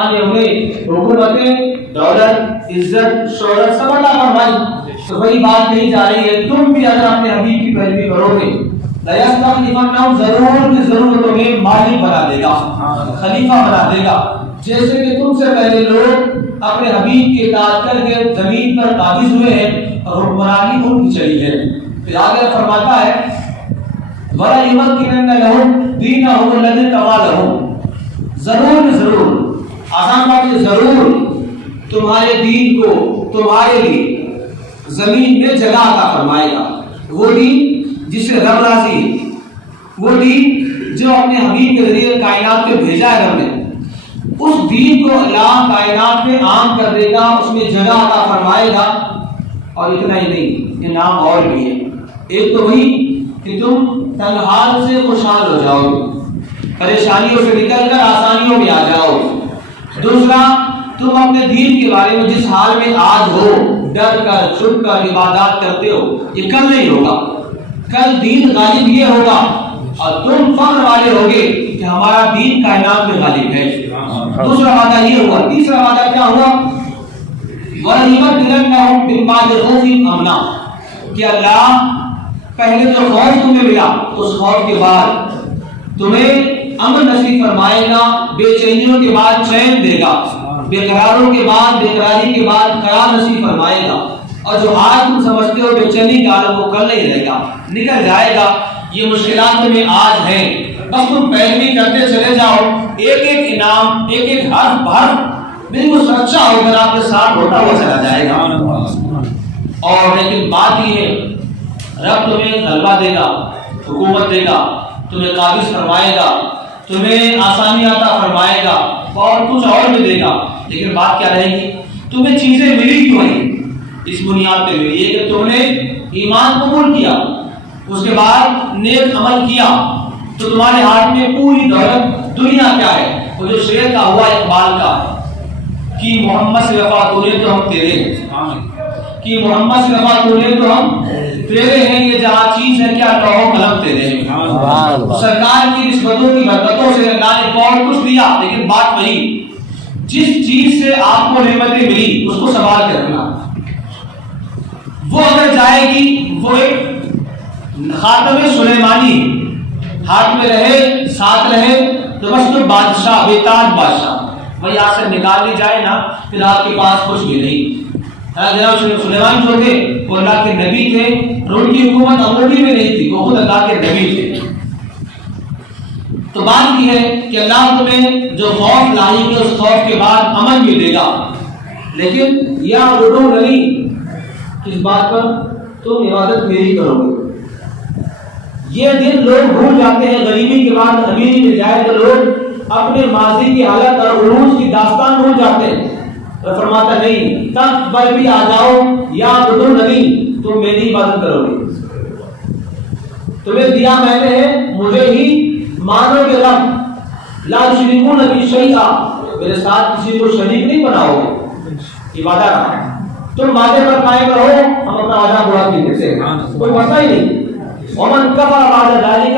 حکومتیں دولت عزت شہرت سب اللہ فرمائی، تو وہی بات کہی جا رہی ہے تم بھی اگر اپنے حبیب کی پیروی کرو گے ضرور کی ضرور تمہیں مالک بنا دے گا، خلیفہ بنا دے گا، جیسے کہ تم سے پہلے لوگ اپنے حبیب کی اطاعت کر کے زمین پر قابض ہوئے ہیں اور حکمرانی ان کی چلی ہے۔ پھر آگے فرماتا ہے وَلَيُمَكِّنَنَّ لَهُمْ دِينَهُمُ الَّذِي ارْتَضَىٰ لَهُمْ، ضرور آسان بات ہے، ضرور تمہارے دین کو تمہارے لیے زمین میں جگہ عطا فرمائے گا، وہ دین جس سے رب راضی ہے، وہ دین جو اپنے حبیب کے ذریعے کائنات کو بھیجا ہے رب نے، اس دین کو اللہ کائنات میں عام کر دے گا، اس میں جگہ عطا فرمائے گا۔ اور اتنا ہی نہیں، انعام اور بھی ہے۔ ایک تو وہی کہ تم تنگ حال سے خوشحال ہو جاؤ گے، پریشانیوں سے نکل کر آسانیوں میں آ جاؤ گے۔ دوسرا، تم اپنے دین کے بارے میں جس حال میں آج ہو، ڈر کر چھپ کر عبادات کرتے ہو، یہ کل نہیں ہوگا، کل دین غالب یہ ہوگا اور تم فخر والے ہوگے کہ ہمارا دین کائنات میں غالب ہے۔ دوسرا وعدہ یہ ہوا۔ تیسرا وعدہ کیا ہوا؟ وَلَيُبَدِّلَنَّهُم مِّن بَعْدِ خَوْفِهِمْ أَمْنًا، کہ اللہ پہلے جو خوف تمہیں ملا اس خوف کے بعد تمہیں امن نصیب فرمائے گا، بے چینیوں کے بعد چین دے گا، بے قراروں کے بعد بے قراری کے بعد قرار نصیب فرمائے گا، اور جو آج تم سمجھتے ہو بے چینی کا عالم وہ کل نہیں رہے گا، نکل جائے گا۔ یہ مشکلات میں آج ہیں، بس تم پیروی کرتے چلے جاؤ، ایک ایک انعام ایک ایک حرف بالکل سچا ہو کر آپ کے ساتھ ہوتا ہوا چلا جائے گا۔ اور لیکن بات یہ ہے، رب تمہیں غلبہ دے گا، حکومت دے گا، تمہیں قابض فرمائے گا، تمہیں آسانی عطا فرمائے گا اور کچھ اور بھی دے گا، لیکن بات کیا رہے گی؟ تمہیں چیزیں ملی کیوں نہیں؟ اس بنیاد پہ ملی ہے کہ تم نے ایمان قبول کیا، اس کے بعد نیک عمل کیا، تو تمہارے ہاتھ میں پوری دولت دنیا کیا ہے؟ وہ جو شعر کا ہوا اقبال کا ہے کہ محمد سے وفا تونے تو ہم تیرے ہیں، کہ محمد سے وفا تونے تو ہم تیرے ہیں، یہ جہاں چیز ہے کیا لوح و قلم تیرے ہیں۔ سرکار کی نسبتوں کی برکتوں سے اللہ نے بہت کچھ دیا، لیکن بات وہی، جس چیز سے آپ کو نعمتیں ملی اس کو سنبھال کے رکھنا، وہ اگر جائے گی، وہ ایک خاتم سلیمانی ہاتھ میں رہے، ساتھ رہے، تو بس تو بادشاہ، بے تاج بادشاہ، وہی آج سے نکال لی جائے نا، پھر آپ کے پاس کچھ بھی نہیں۔ جناب سلیمان جو تھے وہ اللہ کے نبی تھے، اور ان کی حکومت انگوٹھی میں نہیں تھی، وہ خود اللہ کے نبی تھے۔ تو بات یہ ہے کہ اللہ تمہیں جو خوف لائی گے اس خوف کے بعد امن بھی دے گا، لیکن یا اڈو نہیں، کس بات پر؟ تم عبادت میری کرو گے۔ یہ دن لوگ بھول جاتے ہیں، غریبی کے بعد امیری مل جائے تو لوگ اپنے ماضی کی حالت اور عروج کی داستان بھول جاتے ہیں۔ تو فرماتا نہیں، تخت پر بھی آ جاؤ یا اڈو نہیں، تم میری عبادت کرو گے، تمہیں دیا میں نے ہے، مجھے ہی مانو گے رب، لا تشرکون بی شیئا، میرے ساتھ کسی کو شریک نہیں بناؤ گے، عبادت تم وعدے پر قائم رہو، ہم اپنا وعدہ پورا کیجیے، کوئی مسئلہ ہی نہیں۔ ومن کفر بعد ذلک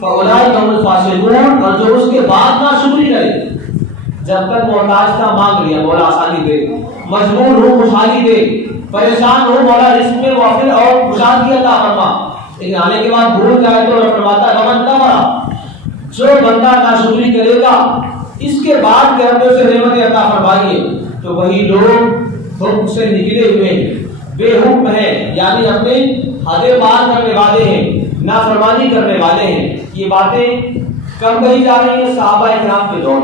فاولئک هم الفاسقون، اور جو اس کے بعد ناشکری کرے، جب تک محتاج تھا مانگ لیا مولا آسانی دے، مجبور ہو خوشحالی دے، پریشان ہو مولا رزق میں وافر اور خوشحالی عطا فرما، لیکن آنے کے بعد بھول جائے تو فرماتا ہے ومن کفر، جو بندہ ناشکری کرے گا اس کے بعد کہ ہم نے اسے نعمت عطا فرمائیے، تو وہی لوگ حکم سے نکلے ہوئے بے حکم ہیں، یعنی اپنے حد پار کرنے والے ہیں، نافرمانی کرنے والے ہیں۔ یہ باتیں کب کہی جا رہی ہیں؟ صحابہ اکرام کے دور۔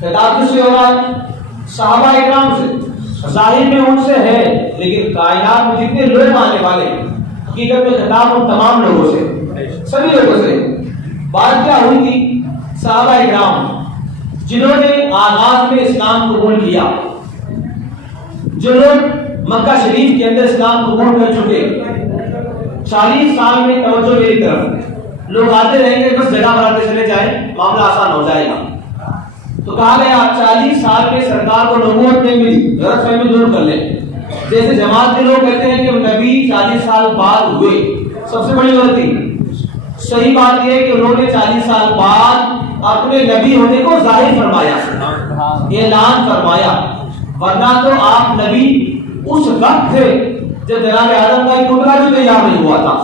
خطاب کس سے ہو رہا ہے؟ صحابہ اکرام سے، ظاہر میں ان سے ہے، لیکن کائنات میں جتنے لوگ آنے والے ہیں حقیقت میں خطاب ان تمام لوگوں سے، سبھی لوگوں سے۔ بات کیا ہوئی تھی؟ صحابہ اکرام جنہوں نے آغاز میں اسلام قبول کیا، جو لوگ مکہ شریف کے اندر اسلام قبول کر چکے، 40 سال میں توجہ میری طرف، لوگ آتے رہیں گے، بس جگہ بناتے چلے جائیں، معاملہ آسان ہو جائے گا۔ تو کہا گیا 40 سال میں سرکار کو نبوت نہیں ملی، غلط فہمی دور کر لیں۔ جیسے جماعت کے لوگ کہتے ہیں کہ نبی 40 سال بعد ہوئے، سب سے بڑی غلطی۔ صحیح بات یہ ہے کہ انہوں نے 40 سال بعد اپنے نبی ہونے کو ظاہر فرمایا، اعلان فرمایا، ورنہ تو آپ نبی اس وقت تھے جب جناب آدم کا ایک ٹکڑا بھی تیار نہیں ہوا تھا،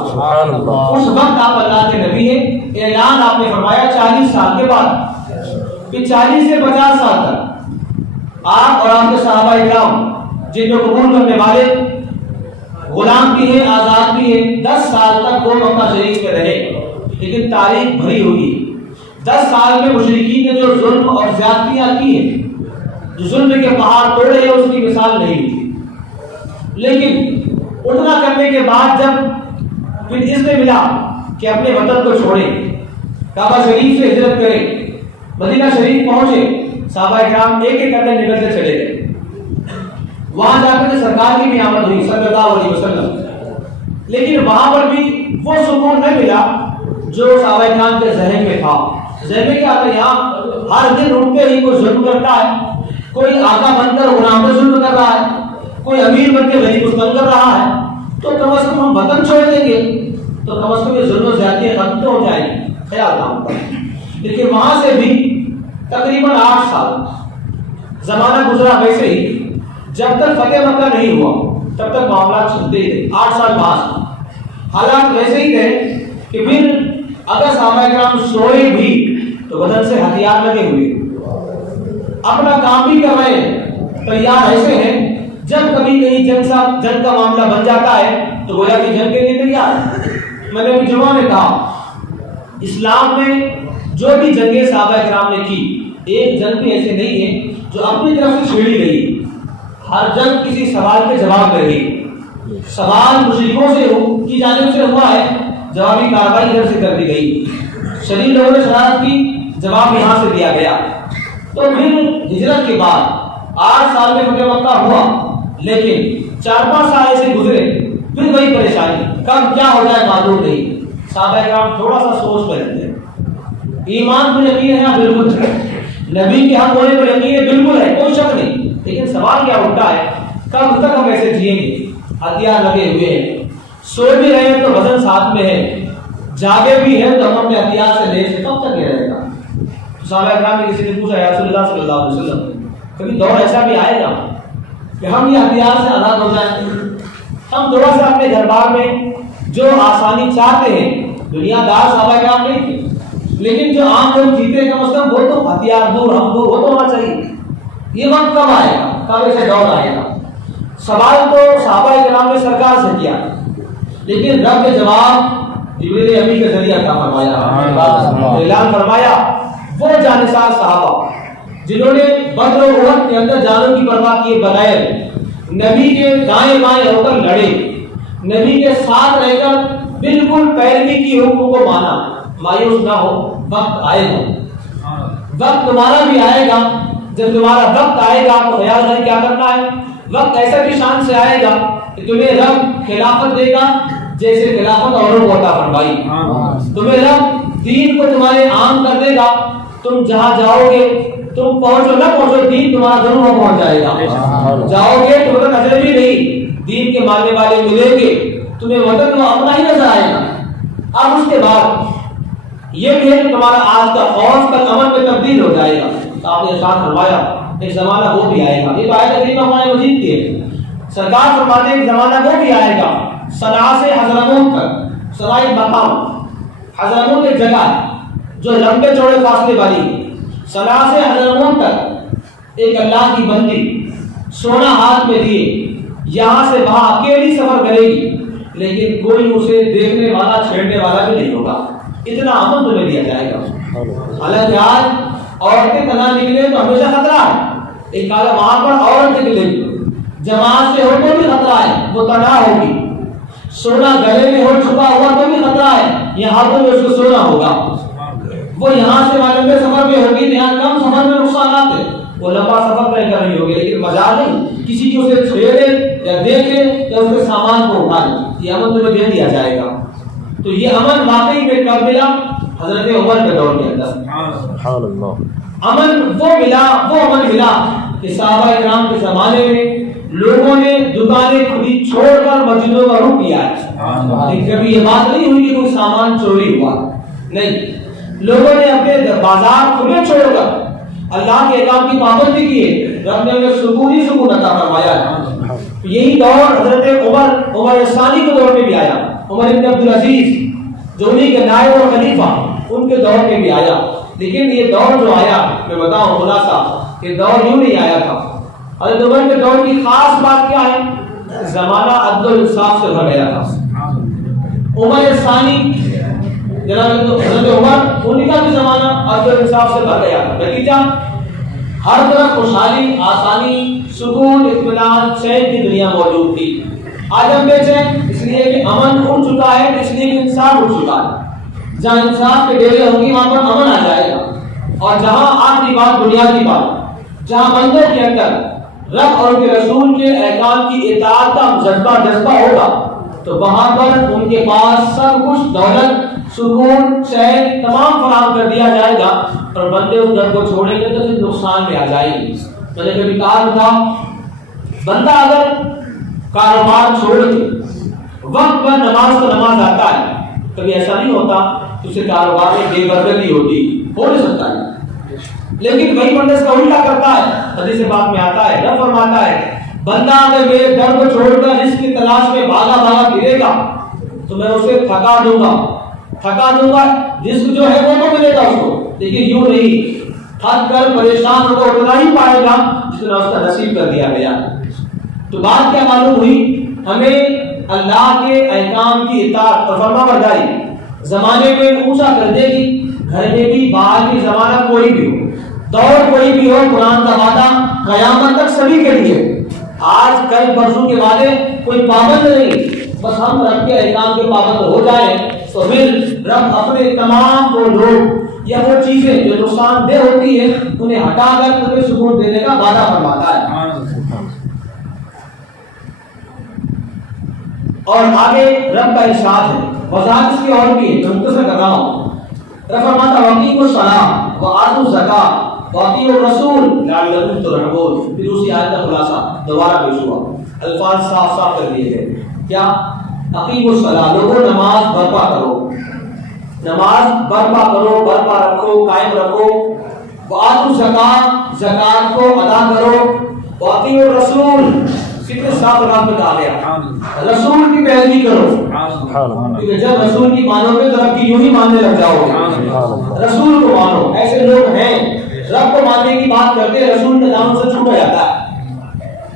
اس وقت آپ اللہ کے نبی ہیں۔ اعلان آپ نے فرمایا 40 سال کے بعد، پھر 40 سے 50 سال تک آپ اور آپ کے صحابہ کرام جن کو قبول کرنے والے غلام بھی ہیں آزاد بھی ہیں، 10 سال تک وہ مکہ شریف میں رہے، لیکن تاریخ بھری ہوئی 10 سال میں مشرکین نے جو ظلم اور زیادتیاں کی ہیں، جو ظلم کے پہاڑ توڑے ہیں، اس کی مثال نہیں ہوئی۔ لیکن اتنا کرنے کے بعد جب پھر اس میں ملا کہ اپنے وطن کو چھوڑیں، کعبہ شریف سے ہجرت کریں، مدینہ شریف پہنچے، صحابہ کرام ایک ایک کرتے نکلتے چلے گئے۔ وہاں جا کر سرکار کی بھی آمد ہوئی صلی اللہ علیہ وسلم، لیکن وہاں پر بھی وہ سکون نہیں ملا جو صحابہ کرام کے ذہن میں تھا۔ ذہن میں کیا تھا؟ یہاں ہر دن اٹھتے ہی کوئی ظلم کرتا ہے، کوئی آقا بن کر غلام پہ ظلم کر رہا ہے، کوئی امیر بن کے غریب کو تنگ کر رہا ہے، تو کم از کم ہم وطن چھوڑ دیں گے تو کم از کم یہ ظلم و زیادتی ختم تو ہو جائیں گی، خیال تھا ان کا۔ لیکن وہاں سے بھی تقریباً 8 سال زمانہ گزرا، ویسے ہی جب تک فتح مکہ نہیں ہوا تب تک معاملات چلتے ہی تھے۔ 8 سال بعد حالات ویسے ہی تھے کہ پھر اگر صحابہ کرام سوئے بھی تو بدن سے ہتھیار لگے ہوئے، اپنا کام بھی کر رہے ہیں، تیار ایسے ہیں جب کبھی کہیں جنگ کا معاملہ بن جاتا ہے تو گویا کہ جنگ کے لیے تیار ہے۔ میں نے ابھی جمعہ میں کہا، اسلام میں جو بھی جنگیں صحابہ کرام نے کی، ایک جنگ بھی ایسے نہیں ہے جو اپنی طرف سے چھیڑی گئی، ہر جنگ کسی سوال کے جواب میں رہی۔ سوال مشرکوں سے کی جانب سے ہوا ہے، جوابی کارروائی ادھر سے کر دی گئی، شریف لوگوں نے شرارت کی، جواب یہاں سے دیا گیا۔ تو پھر ہجرت کے بعد 8 سال میں فتح مکہ ہوا، لیکن 4-5 سال ایسے گزرے، پھر وہی پریشانی، کب کیا ہو جائے معلوم نہیں۔ صحابہ کرام تھوڑا سا سوچ میں رہتے ہیں، ایمان پر یقین ہے بالکل ہے، نبی کے حق ہونے پر یقین ہے بالکل ہے، کوئی شک نہیں، لیکن سوال کیا اٹھتا ہے کب تک ہم ایسے جئیں گے؟ ہتھیار لگے ہوئے ہیں، سو بھی رہے ہیں تو وزن ساتھ میں ہے، جاگے بھی ہیں تو ہم اپنے ہتھیار سے لے سے کب تک یہ رہے گا؟ صحابہ کرام نے کسی نے پوچھا، یا رسول اللہ صلی اللہ علیہ وسلم، کبھی دور ایسا بھی آئے گا کہ ہم یہ ہتھیار سے آزاد ہو جائیں؟ ہم تھوڑا سا اپنے گھر بار میں جو آسانی چاہتے ہیں، دنیا دار صحابہ کرام نہیں تھے، لیکن جو عام لوگ جیتے کم از کم وہ تو ہتھیار دور، ہم دور، وہ تو ہونا چاہیے۔ یہ وقت کب آئے گا؟ کب ایسے دور آئے گا؟ سوال تو صحابہ کرام نے سرکار سے کیا، لیکن رب نے جواب جبریل امی کے ذریعہ کا فرمایا، اعلان فرمایا۔ وہ جانسار صحابہ جنہوں نے بدر و احد کے اندر جانوں کی پرواہ کیے بغیر نبی کے دائیں بائیں ہو کر لڑے، نبی کے ساتھ رہ کر بالکل پیروی کی، حکم کو مانا، مایوس نہ ہو، وقت آئے گا، وقت تمہارا بھی آئے گا، جب تمہارا وقت آئے گا تو خیال ہے کیا کرنا ہے، وقت ایسا بھی شان سے آئے گا کہ تمہیں رب خلافت دے گا جیسے خلافت اوروں کو عطا فرمائی، تمہیں رب دین کو تمہارے عام کر دے گا، تم جہاں جاؤ گے، تم پہنچو نہ پہنچو، دین تمہارا ضرور پہنچ جائے گا، جاؤ گے تو وطن نظر بھی نہیں، دین کے ماننے والے ملیں گے، تمہیں وطن وہ اپنا ہی نظر آئے گا۔ اب اس کے بعد یہ بھی ہے کہ تمہارا آج کا خوف کل امن میں تبدیل ہو جائے گا۔ آپ نے ارشاد فرمایا ایک زمانہ وہ بھی آئے گا، یہ تو آیت کریمہ قرآن مجید کی ہے، سرکار فرماتے ہیں ایک زمانہ وہ بھی آئے گا، صنعا سے حضرموت تک، صنعائی مقام، حضرموت ایک جگہ ہے جو لمبے چوڑے فاصلے والی، صنعا سے حضرموت تک ایک اللہ کی بندی سونا ہاتھ میں دیے یہاں سے وہاں اکیلی سفر کرے گی، لیکن کوئی اسے دیکھنے والا چھیڑنے والا بھی نہیں ہوگا، اتنا امن تمہیں دیا جائے گا۔ حالانکہ آج عورتیں تنہا نکلے تو ہمیشہ خطرہ ہے، ایک کہا وہاں پر عورت نکلے جماعت سے ہو تو بھی خطرہ ہے، وہ تنہا ہوگی، سونا گلے میں ہو چھپا ہوا تو بھی خطرہ ہے، یہاں ہاتھوں میں اس کو سونا ہوگا، وہ یہاں سے لمبے سفر میں ہوگی، یہاں کم سفر میں نقصانات ہے، وہ لمبا سفر طے کر رہی ہوگی، لیکن مزہ نہیں کسی کی اسے چھیڑے یا دیکھے یا اس کے سامان کو اٹھائے، یہ امن تمہیں دے دیا جائے گا۔ تو یہ امن واقعی میں کب ملا؟ حضرت عمر کے دور کے اندر امن وہ امن ملا کہ صحابہ کرام کے زمانے میں لوگوں نے دکانیں کھلی چھوڑ کر مسجدوں کا رخ کیا ہے، لیکن کبھی یہ بات نہیں ہوئی کہ کوئی سامان چوری ہوا، نہیں، لوگوں نے اپنے بازار کھلے چھوڑ کر اللہ کے احکام کی پابندی کی ہے، رب نے انہیں سکون ہی سکون عطا فرمایا ہے۔ یہی دور حضرت عمر ثانی کے دور میں بھی آیا، عمر بن عبدالعزیز جو انہیں کے نائب اور خلیفہ ان کے دور میں بھی آیا۔ لیکن یہ دور جو آیا، میں بتاؤں خلاصہ، یہ دور یوں نہیں آیا تھا۔ حضرت عمر کے دور کی خاص بات کیا ہے؟ زمانہ عدل و انصاف سے بھر گیا تھا۔ عمر ثانی جناب حضرت عمر ان کا بھی زمانہ عدل و انصاف سے بھر گیا تھا۔ نتیجہ ہر طرف خوشحالی، آسانی، سکون، اطمینان، چین کی دنیا موجود تھی۔ آج ہم بے چین اس لیے کہ امن اڑ چکا ہے، اس لیے کہ انصاف اڑ چکا ہے۔ جہاں انصاف کے ڈیرے ہوں گی وہاں پر امن آ جائے گا، اور جہاں آخری بات بنیادی بات، جہاں بندوں کے اندر رب اور کے رسول کے احکام کی اطاعت کا جذبہ ہوگا تو وہاں پر ان کے پاس سب کچھ دولت، سکون، چین تمام فراہم کر دیا جائے گا، اور بندے اس گھر کو چھوڑیں گے تو پھر نقصان میں آ جائے گی۔ میں نے کبھی کہا تھا، بندہ اگر کاروبار چھوڑ کے وقت پر نماز کو نماز آتا ہے، کبھی ایسا نہیں ہوتا کہ اسے کاروبار میں بے برکتی ہوتی، ہو نہیں سکتا ہے۔ لیکن وہی بندہ اس کا الٹا کرتا ہے، حدیث پاک میں آتا ہے، رب فرماتا ہے بندہ اگر میرے در کو چھوڑ کر رزق کی تلاش میں بھاگا پھرے گا تو میں اسے تھکا دوں گا، رزق جو ہے وہ تو ملے گا اس کو، لیکن یوں نہیں تھک کر پریشان ہوگا، اتنا ہی پائے گا جتنا اس کا نصیب کر دیا گیا۔ تو بات کیا معلوم ہوئی؟ ہمیں اللہ کے احکام کی اطاعت اور فرما برداری زمانے میں اونچا کر دے گی، گھر میں بھی، باہر بھی، زمانہ کوئی بھی ہو، دور کوئی بھی ہو، قرآن کا وعدہ قیامت تک سبھی کے لیے۔ آج کل پرسوں کے وعدے کوئی پابند نہیں، بس ہم رب کے احکام کے پابند ہو جائیں تو پھر رب اپنے تمام وہ لوگ یا وہ چیزیں جو نقصان دہ ہوتی ہے انہیں ہٹا کر انہیں سکون دینے کا وعدہ فرماتا ہے۔ اور آگے رب کا ارشاد ہے، وضاحت اس کی اور بھی ہے، میں مختصر کر رہا ہوں۔ رب فرماتا وَأَقِیمُوا الصَّلَاةَ وَآتُوا الزَّکَاةَ وَأَطِیعُوا الرَّسُولَ لَعَلَّکُم تُرْحَمُونَ۔ پھر اسی آیت کا خلاصہ دوبارہ پیش ہوا، الفاظ صاف صاف کر دیے گئے۔ کیا؟ اقیموا الصلاۃ، لوگوں نماز برپا کرو، نماز برپا کرو، برپا رکھو، قائم رکھو۔ وآتوا الزکاۃ، زکات کو ادا کرو۔ وَأَطِیعُوا الرَّسُولَ، کتنے صاف الفاظ میں کہا گیا، رسول کی پیروی کرو، کیونکہ جب رسول کی مانو گے تو رب کی یوں ہی ماننے لگ جاؤ گے۔ رسول کو مانو۔ ایسے لوگ ہیں رب کو ماننے کی بات کرتے ہیں، رسول کے نام سے چھوڑا جاتا ہے۔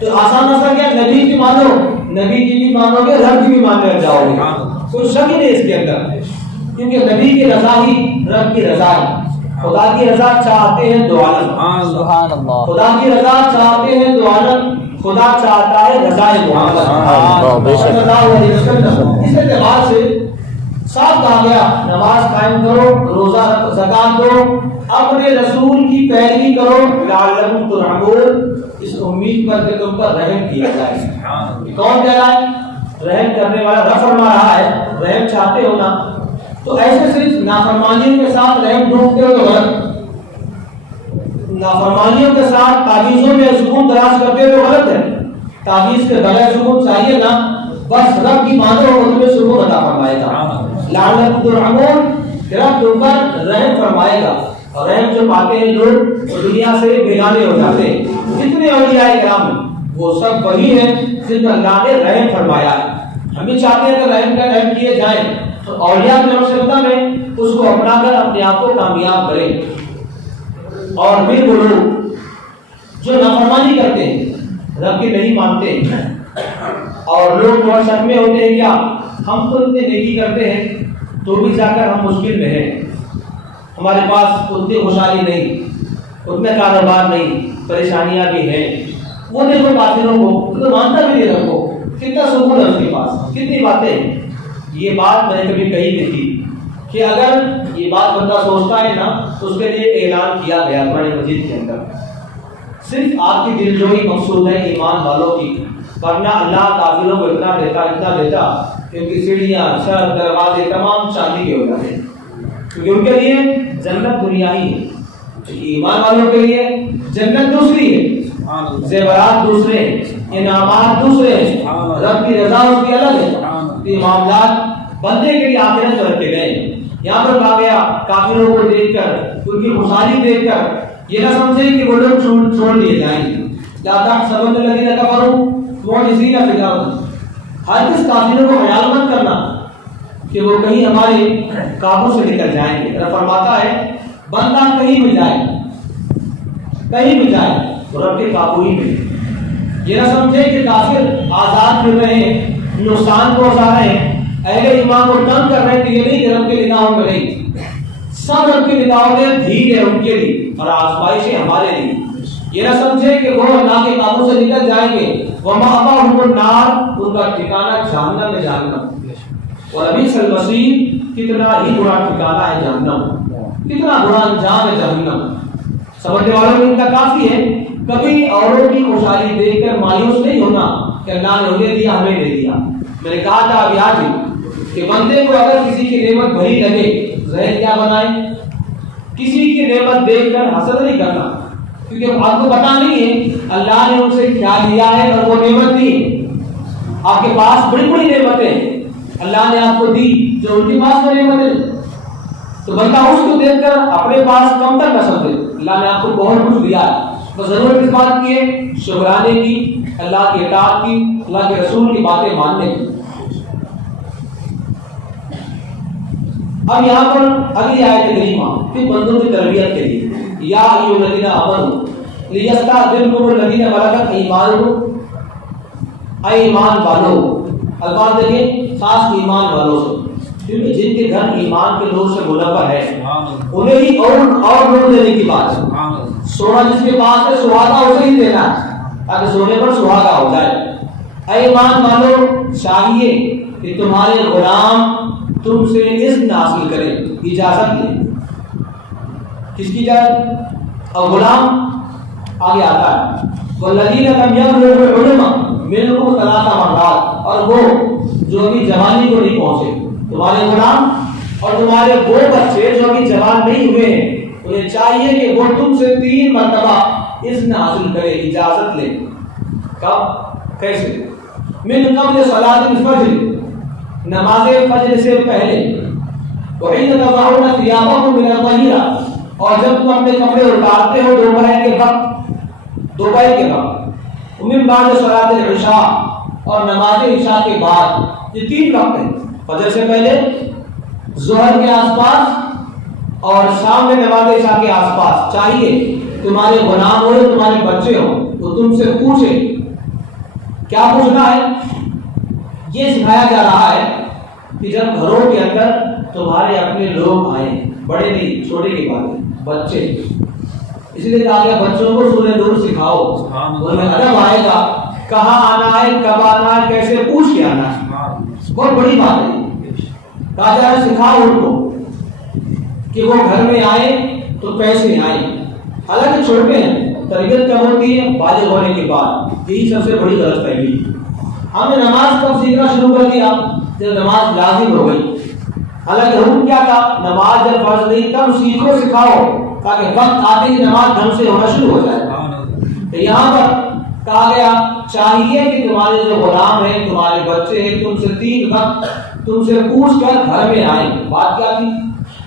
تو آسان ایسا کیا، نبی کی مانو، نبی کی بھی مانو گے، رب کی بھی ماننے لگ جاؤ گے، کوئی شک ہی نہیں اس کے اندر، کیونکہ نبی کی رضا ہی رب کی رضا ہے۔ خدا کی رضا چاہتے ہیں دو عالم، سبحان اللہ، خدا کی رضا چاہتے ہیں دو عالم، خدا چاہتا ہے رضا محمد صلی اللہ علیہ وسلم۔ اس اعتبار سے صاف کہا گیا نماز قائم کرو، روزہ رکھو، زکات دو، اپنے رسول کی پیروی کرو، لعلکم ترحمون، اس امید پر کہ تم پر رحم کیا جائے۔ کون کہہ رہا ہے؟ رحم کرنے والا رب فرما رہا ہے، رحم چاہتے ہو نا تو ایسے صرف نافرمانیوں کے ساتھ رحم ڈھونڈتے ہو تو غلط، نافرمانیوں کے ساتھ تعویذوں میں سکون تلاش کرتے ہو تو غلط ہے۔ تعویذ کے بغیر سکون چاہیے نا، بس رب کی مانو اور تمہیں سکون عطا فرمائے گا۔ لعلکم ترحمون، رب تم پر رحم فرمائے گا۔ اور رحم جو پاتے ہیں لوگ وہ دنیا سے بیگانے ہو جاتے ہیں۔ جتنے اولیاء کرام وہ سب وہی ہیں جن پر اللہ نے رحم فرمایا ہے۔ ہم بھی چاہتے ہیں کہ رحم کیے جائیں تو اولیاء کی نوشتہ میں اس کو اپنا کر اپنے آپ کو کامیاب کریں۔ اور پھر وہ لوگ جو نافرمانی کرتے ہیں، رب کی نہیں مانتے، اور لوگ بہت شک میں ہوتے ہیں کیا ہم تو اتنے نیکی کرتے ہیں تو بھی جا کر ہم مشکل میں ہیں، ہمارے پاس اتنی خوشحالی نہیں، اتنے کاروبار نہیں، پریشانیاں بھی ہیں۔ وہ دیکھو کافروں کو تو مانتا بھی نہیں، رکھو کتنا سکون ہے اس کے پاس، کتنی باتیں۔ یہ بات میں نے کبھی کہی بھی تھی کہ اگر یہ بات بندہ سوچتا ہے نا تو اس کے لیے اعلان کیا گیا قرآن مجید کے اندر، صرف آپ کی دلجوئی مقصود ہے ایمان والوں کی، ورنہ اللہ کافروں کو اتنا دیتا کہ ان کی سیڑھیاں، چھت، دروازے تمام چاندی کے ہو جاتے ہیں، کیونکہ ان کے لیے جنت دنیا ہی ہے، ایمان والوں کے لیے جنت دوسری ہے، زیورات دوسرے، انعامات دوسرے، رب کی رضا اس کی الگ ہے۔ یہ معاملات بندے کے لیے آخرت میں رکھے گئے۔ یہاں پر کہا گیا کافروں کو دیکھ کر، ان کی خوشحالی دیکھ کر یہ نہ سمجھیں کہ وہ لوگ چھوڑ دیے جائیں گے. لا تحسبن الذين كفروا معجزين في الارض. ہر کس کافروں کو خیال مت کرنا کہ وہ کہیں ہمارے قابو سے نکل جائیں گے. رب فرماتا ہے بندہ کہیں بھی جائے تو رب کے قابو ہی میں. یہ نہ سمجھے کہ کافر آزاد پھر رہے ہیں, نقصان پہنچا رہے ہیں, اہل ایمان کو تنگ کر رہے ہیں. کہ یہ نہیں کہ رب کے نگاہوں میں نہیں, سب رب کے نگاہوں میں دھیل ہے ان کے لیے اور آزمائش ہے ہمارے لیے. یہ نہ سمجھے کہ وہ اللہ کے قابو سے نکل جائیں گے. وَمَأْوَاهُمُ النَّارُ, ان کا ٹھکانہ جہنم میں جہنم. وَلَبِئْسَ الْمَصِيرُ, کتنا ہی برا ٹھکانہ ہے جہنم, کتنا برا انجام ہے جہنم. سمجھنے والوں میں ان کا کافی ہے. کبھی اوروں کی خوشحالی دیکھ کر مایوس نہیں ہونا کہ اللہ نے انہیں دیا ہمیں نہیں دیا. میں نے کہا تھا اب یاد ہی کہ بندے کو اگر کسی کی نعمت بھری لگے ذہن کیا بنائے, کسی کی نعمت دیکھ کر حسد نہیں کرنا, کیونکہ آپ کو پتا نہیں ہے اللہ نے ان سے کیا لیا ہے اور وہ نعمت دی. آپ کے پاس بڑی بڑی نعمتیں اللہ نے آپ کو دی جو ان کے پاس نعمتیں, تو بندہ اس کو دیکھ کر اپنے پاس کم تر نہ سمجھے. اللہ نے آپ کو بہت کچھ دیا ہے, تو ضرورت اس بات کی ہے شکرانے کی, اللہ کی اطاعت کی, اللہ کے رسول کی باتیں ماننے کی. اب یہاں پر اگلی آیت کریمہ پھر بندوں کی تربیت کے لیے, یا ایھا الذین آمنوا لیستأذنکم الذین ملکت ایمانکم, اے ایمان والو. الفاظ دیکھیں خاص ایمان والوں سے, کیونکہ جن کے گھر ایمان کے نور سے منور ہے انہیں ہی اور نور دینے کی بات ہے. سونا جس کے پاس ہے سہاگا اسے ہی دینا ہے تاکہ سونے پر سہاگا ہو جائے. اے ایمان والو, چاہیے کہ تمہارے غلام تم سے اذن حاصل کریں, اجازت لیں. کس کی اجازت؟ اور غلام آگے آتا ہے والذین لم یبلغوا الحلم منکم ثلاث مرات, اور وہ جو ابھی جوانی کو نہیں پہنچے, تمہارے غلام اور تمہارے وہ بچے جو ابھی جوان نہیں ہوئے ہیں, انہیں چاہیے کہ وہ تم سے 3 مرتبہ اذن حاصل کرے, اجازت لے. کب, کیسے؟ من قبل صلاۃ الفجر, نماز فجر سے پہلے. وحین تضعون ثیابکم من الظہیرہ, اور جب تم اپنے کپڑے اتارتے ہو دوپہر کے وقت. ومن بعد صلاۃ العشاء, اور نماز عشاء کے بعد. یہ 3 وقت ہیں, فجر سے پہلے, ظہر کے آس پاس اور شام میں نماز عشاء کے آس پاس. چاہیے تمہارے غلام ہو تمہارے بچے ہو تو تم سے پوچھے. کیا پوچھنا ہے؟ یہ سکھایا جا رہا ہے کہ جب گھروں کے اندر تمہارے اپنے لوگ آئیں, بڑے نہیں چھوٹے کی بات ہے, بچے, اس لیے کہا گیا بچوں کو سورہ نور سکھاؤ, ان میں ادب آئے گا, کہاں آنا ہے, کب آنا ہے, کیسے پوچھ کے آنا ہے. بہت بڑی بات ہے. کہا جا رہا ہے سکھاؤ ان کو کہ وہ گھر میں آئیں تو کیسے آئیں. حالانکہ چھوٹے ہیں, تربیت کب ہوتی ہے؟ بالغ ہونے کے بعد. یہی سب سے بڑی غلط فہمی. ہم نے نماز کب سیکھنا شروع کر دیا؟ جب نماز لازم ہو گئی. حالانکہ حکم کیا تھا؟ نماز جب فرض نہیں تب سیکھو سکھاؤ تاکہ وقت آتے ہی نماز ڈھنگ سے ہونا شروع ہو جائے. تو یہاں پر کہا گیا چاہیے کہ تمہارے جو غلام ہیں, تمہارے بچے ہیں, تم سے 3 وقت تم سے پوچھ کر گھر میں آئیں. بات کیا تھی؟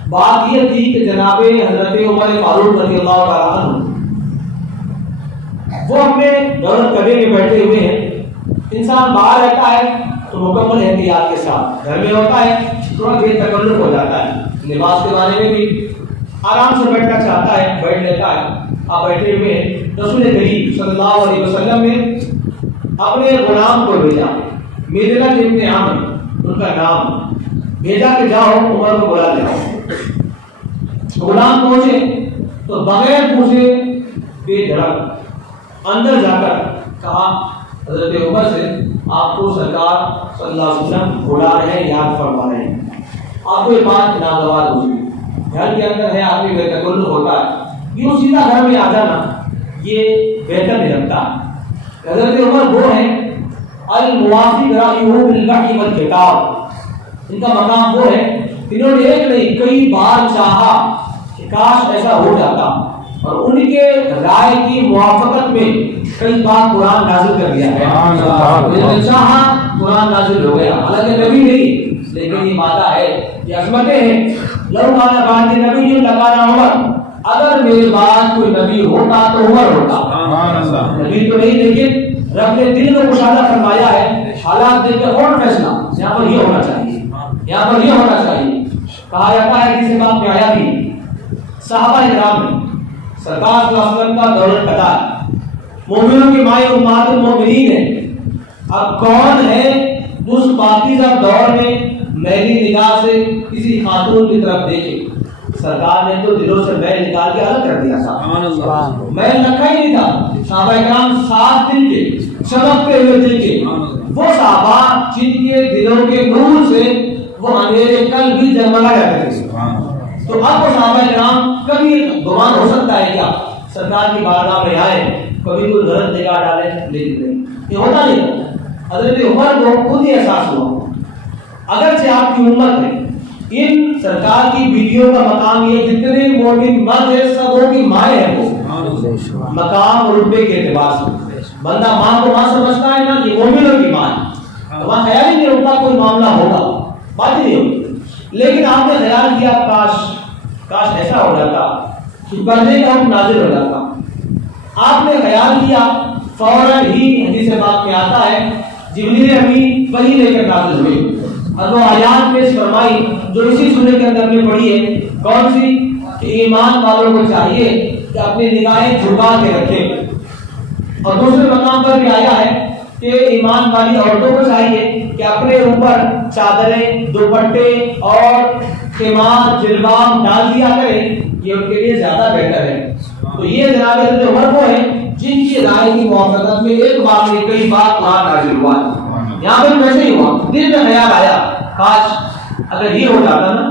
بات یہ تھی کہ جناب حضرت عمر فاروق رضی اللہ تعالیٰ عنہ وہ اپنے دولت قبے میں بیٹھے ہوئے ہیں. انسان باہر رہتا ہے تو مکمل احتیاط کے ساتھ, گھر میں ہوتا ہے تھوڑا بے تکلف ہو جاتا ہے. لباس کے بارے میں بھی آرام سے بیٹھنا چاہتا ہے, بیٹھ لیتا ہے. آپ بیٹھے ہوئے ہیں, رسول کریم صلی اللہ علیہ وسلم نے اپنے غلام کو بھیجا, میدلہ ابن عامر ان کا نام, بھیجا کہ جاؤ عمر کو بلا لے آؤ. غلام پہنچے تو بغیر پوچھے بے دھڑک اندر جا کر کہا حضرت عمر سے آپ کو سرکار صلی اللہ علیہ وسلم بلا رہے ہیں, یاد فرما رہے ہیں. آپ کو یہ بات ناگوار ہوئی, گھر کے اندر ہے, آدمی بے تکلف ہوتا ہے, یوں سیدھا گھر میں آ جانا یہ بہتر نہیں لگتا. حضرت عمر وہ ہیں الموافق رأیہ بالوحی والکتاب, ان کا مقام وہ ہے انہوں نے ایک نہیں کئی بار چاہا کہ کاش ایسا ہو جاتا, اور ان کے رائے کی موافقت میں کئی بار قرآن نازل کر دیا ہے. چاہا قرآن نازل ہو گیا. حالانکہ نبی نہیں لیکن یہ مادہ ہے, یہ عظمتیں ہیں. لو کان بعد نبی لکان عمر, اگر میرے بعد کوئی نبی ہوتا تو عمر ہوتا، نبی تو نہیں، لیکن رب نے دل میں مشاہدہ فرمایا ہے، حالات دیکھ کر کون فیصلہ یہاں پر یہ ہونا چاہیے، یہاں پر یہ ہونا چاہیے۔ کہا جاتا ہے کسی بات میں آیا بھی صحابہ کرام نے سرکار صلی اللہ علیہ وسلم کا دور کٹا، مومنوں کی مائیں امہات المومنین ہے، اب کون ہے اس پاکیزہ دور میں میلی نگاہ سے کسی خاتون کی طرف دیکھے؟ سرکار نے تو دلوں سے میل نکال کے الگ کر دیا تھا، میل رکھا ہی نہیں تھا۔ صحابہ کرام صاف دل کے، چمکتے ہوئے دل کے، وہ صحابہ جن کے دلوں کے نور سے وہ اندھیرے کل بھی جگمگا جاتے تھے، تو اب وہ صحابہ کرام کبھی گمان ہو سکتا ہے کیا سرکار کی بارگاہ میں آئے کبھی کوئی غلط نگاہ ڈالے؟ لیکن نہیں، یہ ہوتا نہیں۔ حضرت عمر کو خود ہی احساس ہوا اگرچہ آپ کی امت ہے، ان سرکار کی بیویوں کا مقام یہ جتنے مومن مرد ہیں سب وہ کی مائیں ہیں، وہ مقام اور رتبے کے اعتبار سے بندہ ماں کو ماں سمجھتا ہے نا، یہ مومنوں کی ماں ہے، وہاں خیال ہی نہیں ہوتا کوئی معاملہ ہوگا، بات ہی نہیں ہوگی۔ لیکن آپ نے خیال کیا کاش ایسا ہو جاتا کہ پردے کا حکم نازل ہو جاتا، آپ نے خیال کیا فوراً ہی حدیث پاک میں آتا ہے جبریل امین وحی لے کر نازل ہوئی اور وہ آیات پیش فرمائی جو اسی سورہ کے اندر میں پڑھی ہے، کون سی؟ کہ ایمان والوں کو چاہیے کہ اپنی نگاہیں جھکا کے رکھیں، اور دوسرے مقام پر بھی آیا ہے کہ ایمان والی عورتوں کو چاہیے کہ اپنے اوپر چادریں، دوپٹے اور خمار، جلباب ڈال دیا کریں، یہ ان کے لیے زیادہ بہتر ہے۔ تو یہ جناب حضرت عمر وہ ہیں جن کی رائے کی موافقت میں ایک بار نہیں کئی بار قرآن نازل ہوا ہے۔ یہاں پہ ویسے ہی ہوا، دل میں خیال آیا کاش اگر یہ ہو جاتا نا،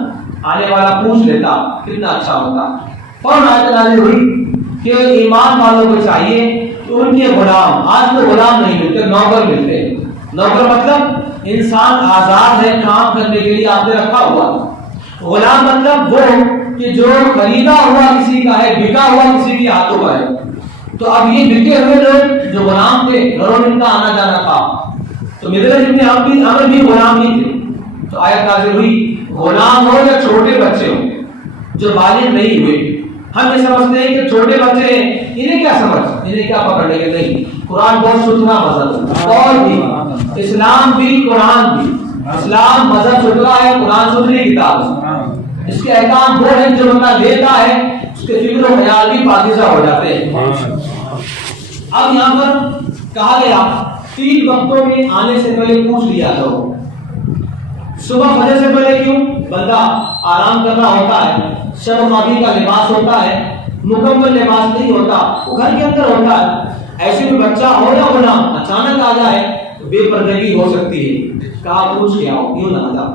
آنے والا پوچھ لیتا کتنا اچھا ہوتا۔ اور آیت نازل ہوئی کہ ایمان والوں کو چاہیے کہ ان کے غلام، آج تو غلام نہیں ملتے، نوکر ملتے ہیں۔ نوکر مطلب انسان آزاد ہے کام کرنے کے لیے آپ نے رکھا ہوا، غلام مطلب وہ کہ جو خریدا ہوا کسی کا ہے، بکا ہوا کسی کے ہاتھوں کا ہے۔ تو اب یہ بکے ہوئے لوگ جو غلام تھے، گھروں میں ان کا آنا جانا تھا، تو میرے ابن عمر بھی غلام ہی تھے۔ تو آیت نازل ہوئی غلام ہو یا چھوٹے بچے ہو جو بالغ نہیں ہوئے، ہم یہ سمجھتے ہیں کہ چھوٹے بچے ہیں انہیں کیا سمجھ، انہیں کیا پکڑنے کے، نہیں، قرآن بہت ستھرا مذہب ہے، اور بھی اسلام بھی قرآن بھی، اسلام مذہب ستھرا ہے، قرآن ستھری کتاب ہے، اس کے احکام وہ ہیں جو بندہ دیتا ہے اس کے فکر و خیال بھی پاکیزہ ہو جاتے ہیں۔ اب یہاں پر کہا گیا 3 وقتوں میں آنے سے پہلے پوچھ لیا کرو۔ صبح فجر سے پہلے کیوں؟ بندہ آرام کرنا ہوتا ہے، شب خوابی کا لباس ہوتا ہے، مکمل لباس نہیں ہوتا، وہ گھر کے اندر ہوتا ہے۔ ایسے میں بچہ ہو یا غلام اچانک آ جائے تو بے پردگی ہو سکتی ہے، کہا پوچھ کے آؤ، یوں نہ جاؤ۔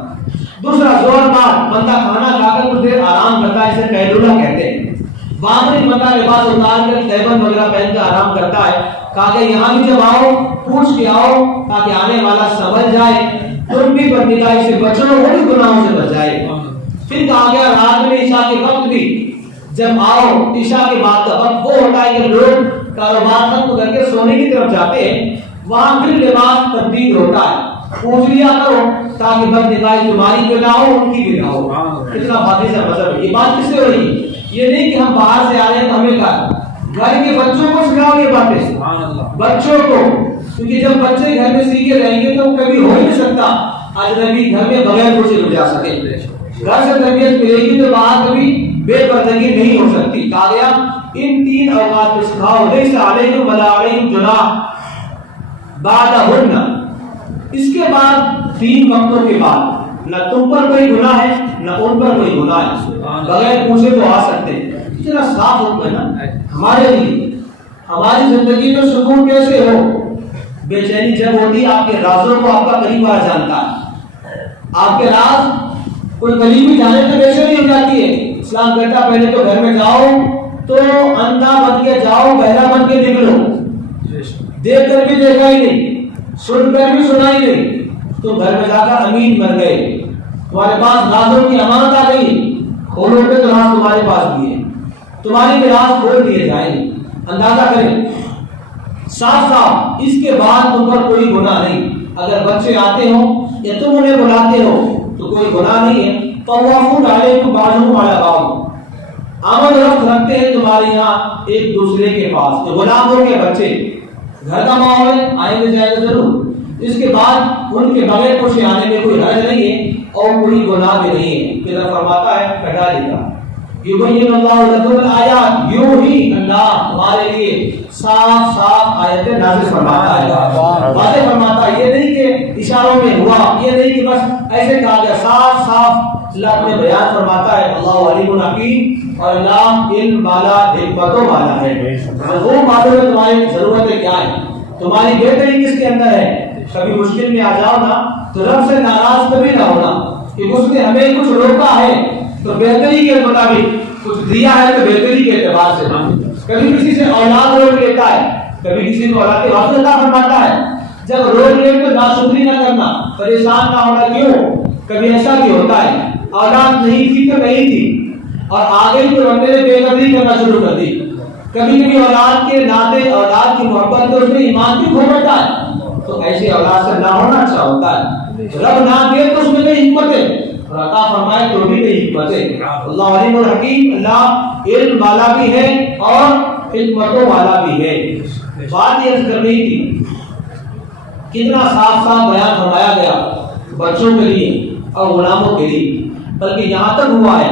دوسرا زور بعد بندہ کھانا کھا کر کچھ دیر آرام کرتا ہے، اسے قیلولہ کہتے ہیں، وہاں پر بندہ لباس اتار کر تیبن وغیرہ پہن کر آرام کرتا ہے، کہا کہ یہاں بھی جب آؤ پوچھ کے آؤ تاکہ آنے والا سمجھ جائے، تم بھی بدنگاہی سے بچو، وہ بھی گناہوں سے بچ جائے۔ پھر کہا گیا رات میں عشاء کے وقت بھی جب آؤ، عشاء کے بعد کا وقت وہ ہوتا ہے کہ لوگ کاروبار ختم کر کے سونے کی طرف جاتے ہیں، وہاں پھر لباس تبدیل ہوتا ہے، پوچھ لیا کرو تاکہ بدنگاہی تمہاری بھی نہ ہو ان کی بھی نہ ہو۔ اتنا باتیں سے مذہب ہے۔ یہ بات کس سے ہو رہی ہے؟ یہ نہیں کہ ہم باہر سے آ رہے ہیں تو ہمیں کہا، گھر کے بچوں کو سکھاؤ یہ باتیں، بچوں کو، کیونکہ جب بچے گھر میں سیکھے رہیں گے تو کبھی ہو ہی نہیں سکتا اجنبی گھر میں بغیر کچھ رک جا سکے۔ گھر سے تربیت ملے گی تو باہر کبھی بے پردگی نہیں ہو سکتی۔ کہا گیا ان 3 اوقات میں سکھاؤ، لیس علیکم ولا علیہم جناح بعدہن، اس کے بعد 3 وقتوں کے بعد نہ تم پر کوئی گناہ ہے نہ ان پر کوئی گناہ ہے، بغیر پوچھے تو آ سکتے ہیں۔ اتنا صاف حکم ہے نا ہمارے لیے۔ ہماری زندگی میں سکون کیسے ہو؟ بے چینی جب ہوتی ہے آپ کے رازوں کو آپ کا قریب والا جانتا ہے، آپ کے راز کوئی قریبی جانے تو بے چینی ہو جاتی ہے۔ اسلام کہتا پہلے تو گھر میں جاؤ تو اندھا بن کے جاؤ، بہرا بن کے نکلو، دیکھ کر بھی دیکھا ہی نہیں، سن کر بھی سنا ہی نہیں، تو گھر میں جا کر امین بن گئے، تمہارے پاس رازوں کی امانت آ گئی، کھولو گے تو راز تمہارے پاس بھی ہے، تمہارے بھی راز کھول دیے جائیں گے۔ اندازہ کریں صاف صاف، اس کے بعد تم پر کوئی گناہ نہیں۔ اگر بچے آتے ہوں یا تم انہیں بلاتے ہو تو کوئی گناہ نہیں ہے۔ طوافون علیکم بعضکم علی بعض، آمد و رفت رکھتے ہیں تمہارے یہاں ایک دوسرے کے پاس. غلاموں کے بچے گھر کا ماحول ہے, آئیں گے جائیں گے ضرور. اس کے بعد ان کے بغیر کچھ آنے میں کوئی حرج نہیں ہے اور کوئی گناہ بھی نہیں ہے. پھر فرماتا ہے کٹا دیتا یبین اللہ لکم الآیات, یوں ہی اللہ ہمارے لیے صاف صاف آیتیں نازل فرماتا ہے, واضح فرماتا ہے. یہ نہیں کہ اشاروں میں ہوا, یہ نہیں کہ بس ایسے کہا گیا, صاف صاف اللہ اپنے بیان فرماتا ہے. اللہ علیم حکیم, اور اللہ علم والا حکمتوں والا ہے. وہ معلوم ہے تمہاری ضرورتیں کیا ہیں, تمہاری بہتری کس کے اندر ہے. کبھی مشکل میں آ جاؤ نا تو رب سے ناراض کبھی نہ ہونا کہ اس نے ہمیں کچھ روکا ہے تو بہتری کے مطابق کچھ دیا ہے تو بہتری کے اعتبار سے. کبھی کسی سے اولاد روک لیتا ہے, کبھی کسی کو اولاد کے واسطے عطا فرماتا ہے. جب روک لے تو ناشکری نہ کرنا, پریشان نہ ہونا. کیوں؟ کبھی ایسا بھی ہوتا ہے اولاد نہیں تھی تو نہیں تھی اور آگے تو بندے نے بے قدری کرنا شروع کر دی. کبھی کبھی اولاد کے ناطے, اولاد کی محبت تو اس میں ایمان بھی کھو بیٹھا ہے. تو ایسے اولاد سے نہ ہونا اچھا ہوتا ہے. رب نہ دے تو اس میں کئی حکمت ہے, اور عطا فرمائے تو بھی کئی حکمت ہے. اللہ علیم الحکیم, اللہ علم والا بھی ہے اور حکمتوں والا بھی ہے. بات یہ کرنی تھی, کتنا صاف صاف بیان فرمایا گیا بچوں کے لیے اور غلاموں کے لیے, بلکہ یہاں تک ہوا ہے,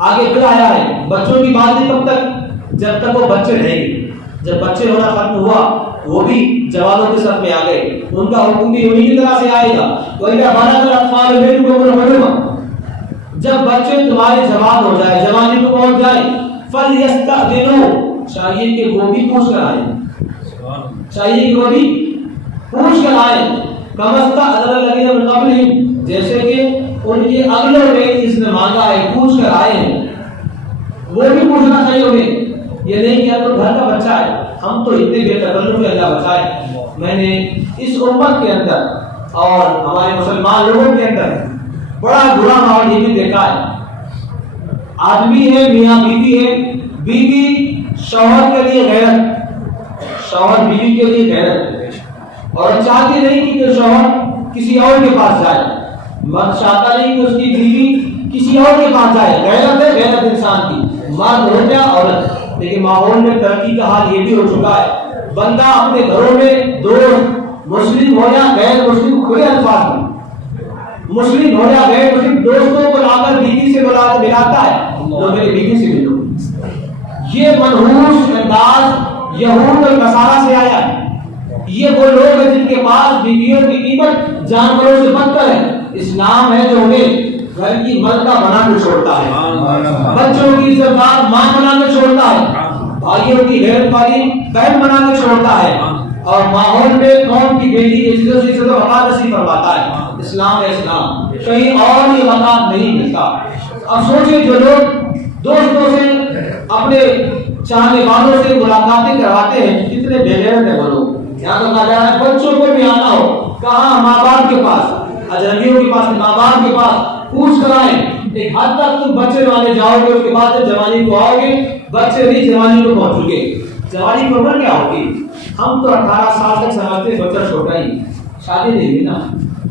آگے پھر آیا ہے. بچوں کی بات نہیں کب تک, جب تک وہ بچے رہیں گے. جب بچے ہونا ختم ہوا وہ بھی جوانوں کے ساتھ میں آ گئے, ان کا حکم بھی انہی کی طرح سے آئے گا. وَإِذَا بَلَغَ الْأَطْفَالُ مِنكُمُ الْحُلُمَ, جب بچے تمہاری جوان ہو جائے, جوانی کو پہنچ جائے, فَلْيَسْتَأْذِنُوا, چاہیے کہ وہ بھی پوچھ کر آئیں, چاہیے کہ وہ بھی پوچھ کر آئیں. كَمَا اسْتَأْذَنَ الَّذِينَ مِن قَبْلِهِمْ, جیسے کہ ان کے اگلوں نے اس نے مانگا ہے, پوچھ کر آئے ہیں. وہ بھی پوچھنا چاہیے انہیں. یہ نہیں کہ اب تو گھر کا بچہ ہے, ہم تو اتنے بے تکلف میں اللہ بچائے. میں نے اس امت کے اندر اور ہمارے مسلمان لوگوں کے اندر بڑا برا ماحول یہ بھی دیکھا ہے. آدمی ہے, میاں بیوی ہے, بیوی شوہر کے لیے غیرت, شوہر بیوی کے لیے غیرت, اور چاہتی نہیں کہ شوہر کسی اور کے پاس جائے, مرد چاہتا نہیں کہ اس کی بیوی کسی اور کے پاس جائے. غیرت ہے, غیرت انسان کی, مرد ہو یا عورت. لیکن ماحول میں ترقی کا حال یہ بھی ہو چکا ہے, بندہ اپنے گھروں میں دوست مسلم ہو یا غیر مسلم, کھلے الفاظ میں مسلم ہو یا غیر مسلم, دوستوں کو لا کر بیوی سے بلا کر ملاتا ہے, تو میری بیوی سے ملو. یہ منحوس انداز یہود اور نصارہ سے آیا ہے. یہ وہ لوگ ہیں جن کے پاس بیویوں کی قیمت جانوروں سے بدتر ہے. اسلام ہے جو انہیں گھر کی ملکہ بنا کے چھوڑتا ہے, بچوں کی عزت دار ماں بنا کے چھوڑتا ہے, بھائیوں کی غیرت والی بہن بنا کے چھوڑتا ہے, اور ماحول میں قوم کی بیٹی کی عزت و وقار نصیب فرماتا ہے. اسلام ہے اسلام, کہیں اور یہ وقار نہیں ملتا. اب سوچیں جو لوگ دوستوں سے اپنے چاہنے والوں سے ملاقاتیں کرواتے ہیں کتنے بے غیرت ہیں وہ لوگ. یہاں تو کہا جا رہا ہے بچوں کو بھی آنا ہو, کہاں ماں باپ کے پاس, اجنبیوں کے پاس, ماں باپ کے پاس پوچھ کر آئیں. ایک حد تک تم بچے والے جاؤ گے, اس کے بعد جب جوانی کو آؤ گے, بچے نہیں جوانی کو پہنچ چکے. جوانی کی عمر کیا ہوگی؟ ہم تو 18 سال تک سمجھتے بچہ چھوٹا ہی, شادی نہیں ہوئی نا.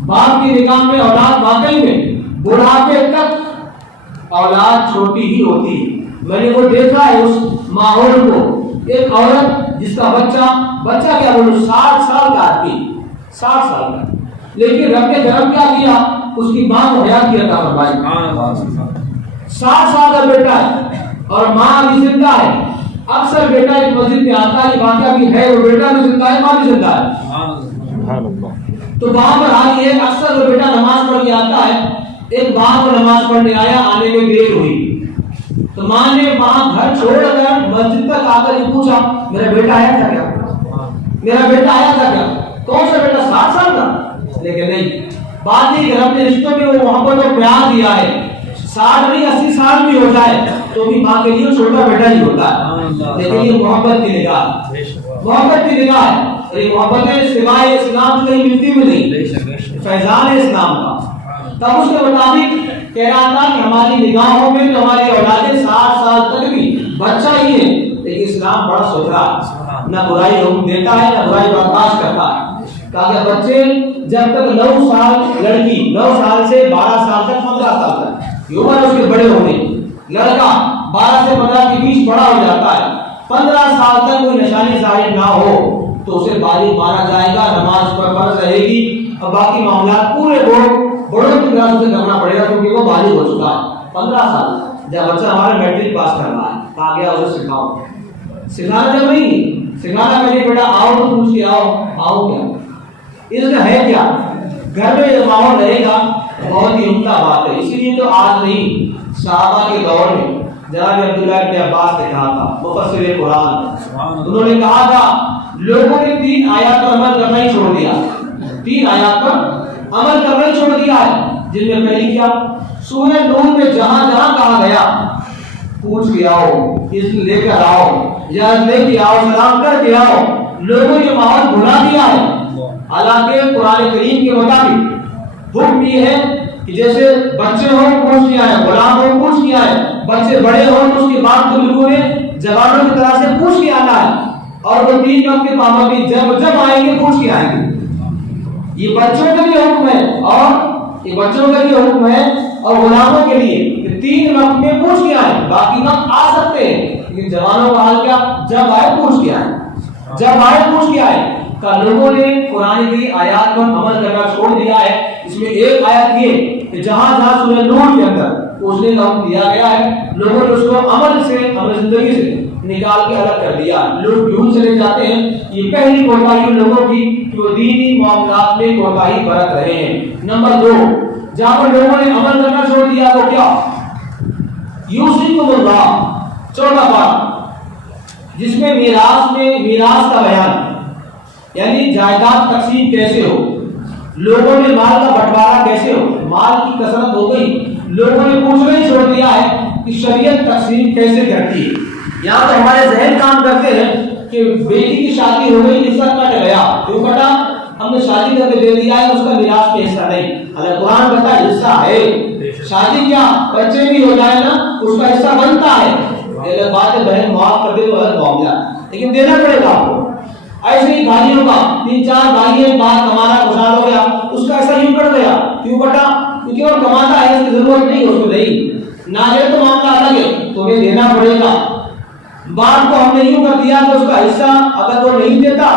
باپ کی نگاہ میں اولاد واقعی میں بڑھاپے تک اولاد چھوٹی ہی ہوتی ہے. میں نے وہ دیکھا ہے اس ماحول کو. ایک عورت جس کا بچہ کیا بولوں 60 سال کا آدمی, 60 سال کا, لیکن رب نے جنم کیا کیا, اس کی ماں کو حیات کی عطا فرمائی. 60 سال کا بیٹا ہے اور ماں بھی زندہ ہے. اکثر بیٹا ایک مسجد میں آتا ہے, واقعہ بھی ہے, وہ بیٹا بھی زندہ ہے, ماں بھی زندہ ہے. تو وہاں پر حال یہ ہے, اکثر وہ بیٹا نماز پڑھ کے آتا ہے. ایک بار وہ نماز پڑھنے آیا, آنے میں دیر ہوئی, تو ماں نے وہاں گھر چھوڑ کر مسجد تک آ کر پوچھا میرا بیٹا آیا تھا کیا, میرا بیٹا آیا تھا کیا. کون سا بیٹا, 60 سال کا. لیکن نہیں, بات نہیں کہ رب نے رشتوں میں وہ محبت اور پیار دیا ہے. 60 نہیں 80 سال بھی ہو جائے تو بھی ماں کے لیے چھوٹا بیٹا ہی ہوتا ہے. لیکن یہ محبت کی نگاہ, محبت کی نگاہ ہے. یہ محبتیں سوائے اسلام کہیں ملتی بھی نہیں, فیضان اسلام کا. تب اس کے مطابق کہہ رہا تھا کہ ہماری نگاہوں میں تو ہماری اولادیں 60 سال تک بھی بچہ ہی ہے. لیکن اسلام بڑا ستھرا, نہ برائی حکم دیتا ہے نہ برائی برداشت کرتا ہے. تاکہ بچے جب تک 9 سال, لڑکی 9 سال سے 12 سال تک 15 سال تک یہ عمر اس کے بڑے ہونے, لڑکا 12 سے 15 کے بیچ بڑا ہو جاتا ہے، 15 سال تک کوئی نشانی ظاہر نہ ہو تو اسے بالغ مانا جائے گا، نماز پر فرض رہے گی، اور باقی معاملات پورے بڑوں کی طرح سے کرنا پڑے گا کیونکہ وہ بالغ ہو چکا ہے۔ 15 سال جب بچہ ہمارا میٹرک پاس کر رہا ہے، کہا گیا اسے سکھاؤ، سکھانا جب نہیں، سکھانا کہ بیٹا آؤ تو پوچھ کے آؤ کیا اس کا ہے کیا، گھر میں یہ ماحول رہے گا بہت ہی عمدہ بات ہے۔ اسی لیے تو آج نہیں، صحابہ کے دور میں جناب عبداللہ ابن عباس نے کہا تھا، مفسر قرآن، انہوں نے کہا تھا لوگوں نے 3 آیات پر عمل کرنا ہی چھوڑ دیا، 3 آیات پر عمل کرنا ہی چھوڑ دیا ہے، جن میں پہلی کیا، سورہ نور میں جہاں جہاں کہا گیا پوچھ کے آؤ، اس لے کر آؤ، یا لے کے آؤ، سلام کر کے آؤ، لوگوں نے ماحول بھلا دیا ہے۔ حالانکہ قرآن کریم کے مطابق حکم یہ ہے کہ جیسے بچے ہوں پوچھ کے آئے، غلام ہوں پوچھ کے آئے، بچے بڑے ہوں تو اس کے بعد تو لوگوں نے جوانوں کی طرح سے پوچھ کے آنا ہے، اور وہ 3 وقت کے پابندی جب آئیں گے پوچھ کے آئیں گے۔ یہ بچوں کے لیے حکم ہے، اور یہ بچوں کے لیے حکم ہے اور غلاموں کے لیے کہ 3 وقت میں پوچھ کے آئیں، باقی وقت آ سکتے ہیں لیکن جوانوں کا حال کیا، جب آئے پوچھ کے آئیں، جب آئے پوچھ کے آئیں۔ لوگوں نے قرآن کی آیات پر عمل کرنا چھوڑ دیا ہے۔ اس میں ایک آیت یہ کہ جہاں جہاں سورہ نور کے اندر پوچھنے کا حکم دیا گیا ہے، لوگوں نے اس کو عمل زندگی سے نکال کے الگ کر دیا، لوگ یوں چلے جاتے ہیں۔ یہ پہلی کوتاہی لوگوں کی کہ وہ دینی معاملات میں کوتاہی برت رہے ہیں۔ نمبر 2، جہاں پر لوگوں نے عمل کرنا چھوڑ دیا وہ کیا، یوصیکم اللہ، 14 بات، جس میں میراث کا بیان، یعنی جائیداد تقسیم کیسے ہو، لوگوں نے مال کا بٹوارا کیسے ہو، مال کی کثرت ہو گئی، لوگوں نے پوچھنا ہی چھوڑ دیا ہے کہ شریعت تقسیم کیسے کرتی ہے۔ یہاں تو ہمارے ذہن کام کرتے ہیں کہ بیٹی کی شادی ہو گئی، حصہ کٹ گیا، کیوں کٹا، ہم نے شادی کر کے دے دیا ہے، اس کا میراث میں حصہ نہیں۔ اللہ قرآن کہتا ہے حصہ ہے، شادی کیا بچے بھی ہو جائے نا اس کا حصہ بنتا ہے، اگر بات بہن معاف کر دے تو الگ معاملہ، لیکن دینا پڑے گا آپ کو۔ ایسے ہی بھائیوں کا 3-4 بھائی ہیں، بات کمانا خوشحال ہو گیا، اس کا ایسا یوں کٹ گیا، کیوں کٹا، کیونکہ وہ کماتا ہے، اس کی ضرورت نہیں اس کو نہیں، نہ دے تو معاملہ الگ ہے، تمہیں دینا پڑے گا۔ بات کو ہم نے یوں کر دیا کہ اس کا حصہ اگر وہ نہیں دیتا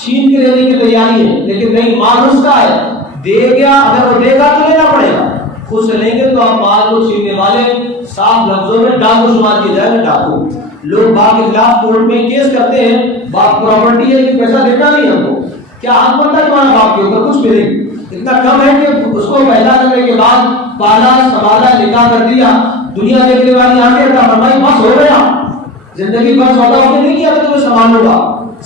چھین کے دینے کی تیاری ہے، لیکن نہیں، مال اس کا ہے، دے گیا، اگر وہ دے گا تو لینا پڑے گا، خود سے لیں گے تو آپ مال کو چھیننے والے صاف لفظوں میں ڈاکو شمار کیے جائے گا، ڈاکو۔ لوگ باپ کے خلاف کورٹ میں کیس کرتے ہیں، باپ پراپرٹی ہے کہ پیسہ دیتا نہیں ہم کو، کیا حق بنتا ہے تمہارا باپ کے اوپر، کچھ بھی نہیں، اتنا کم ہے کہ اس کو پیدا کرنے کے بعد پالا سنبھالا نکاح کر دیا، دنیا دیکھنے والی آنکھیں عطا فرمائی، بس ہو گیا، زندگی بس ہوتا ہو نہیں کیا کہ تمہیں سنبھالوں گا،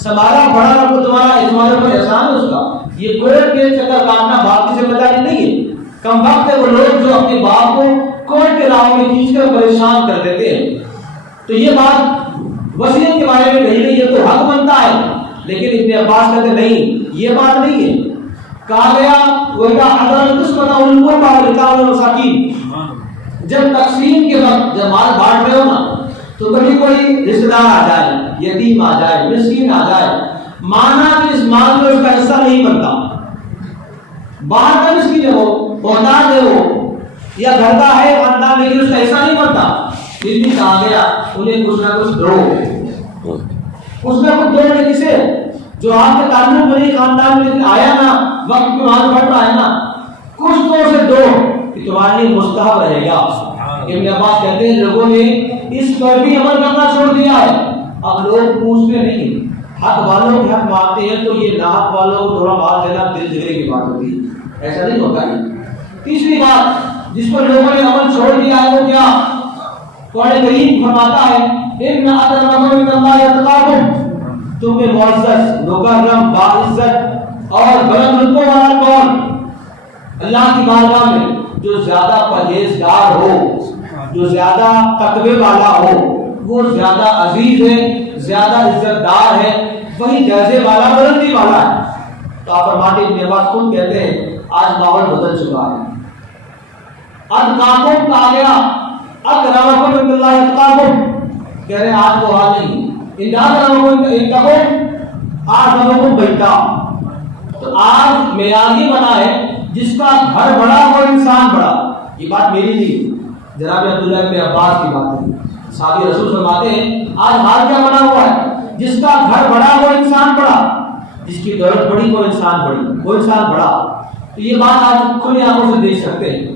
سنبھالا بڑا رب کو تمہارا تمہارے اوپر احسان ہے اس کا۔ یہ کورٹ کے چکر کاٹنا باپ کی ذمہ داری نہیں ہے، کم وقت ہے وہ لوگ جو اپنے باپ کو کورٹ کے راہوں میں کھینچ کر پریشان کر دیتے ہیں۔ تو یہ بات وصیت کے بارے میں کہی گئی، یہ تو حق بنتا ہے، لیکن ابن عباس کہتے نہیں، یہ بات نہیں ہے۔ کہا گیا وَإِذَا حَضَرَ الْقِسْمَةُ أُولُو الْقُرْبَىٰ وَالْيَتَامَىٰ وَالْمَسَاكِينَ، جب تقسیم کے وقت جب مال بانٹ رہے ہو نا تو کبھی کوئی رشتہ دار آ جائے، یتیم آ جائے، مسکین آ جائے، مانا کہ اس مال میں اس کا حصہ نہیں بنتا، باہر کا مسکین ہے وہ، محتاج ہے وہ، یا گھر کا ہے خاندان لیکن اس کا حصہ نہیں بنتا، پھر بھی کہا گیا انہیں کچھ نہ کچھ دو، کچھ نہ کچھ دو، نے کسے، جو آپ کے تعلق بنی خاندان میں آیا نا، وقت میں مال بڑھ رہا ہے نا، کچھ تو اسے دو کہ تمہارے لیے مستحب رہے گا۔ ابن عباس کہتے ہیں لوگوں نے اس پر بھی عمل کرنا چھوڑ دیا ہے، اب لوگ پوچھتے نہیں، حق والوں کے حق مانتے ہیں تو یہ ناحق والوں کو تھوڑا بات دینا دل جگرے کی بات ہوتی ہے، ایسا نہیں ہوتا ہے۔ تیسری بات جس پر لوگوں نے عمل چھوڑ دیا ہے وہ کیا، قرآن کریم فرماتا ہے ان اکرمکم عند اللہ اتقاکم، تم میں معزز، مکرم، باعزت اور بلند رتبہ والا کون، اللہ کی بارگاہ میں جو زیادہ پرہیزگار ہو، جو زیادہ تقوی والا ہو، وہ زیادہ عزیز ہے، زیادہ عزت دار ہے، وہی درجے والا، بلندی والا ہے۔ تو آپ فرماتے ابن عباس خود کہتے ہیں آج ماحول بدل چکا ہے، اتقاکم کہا گیا، اکرمکم عند اللہ اتقاکم، کہہ رہے ہیں آج وہ حال نہیں، آج بیٹا، تو آج معیار یہ بنا ہے جس کا گھر بڑا اور انسان بڑا، یہ بات میری نہیں، جناب عبداللہ ابن عباس کی بات ہے۔ صحابی رسول فرماتے ہیں آج حال کیا بنا ہوا ہے، جس کا گھر بڑا وہ انسان بڑا، جس کی دولت بڑی وہ انسان بڑی، وہ انسان بڑا۔ تو یہ بات آج کھلی آنکھوں سے دیکھ سکتے ہیں۔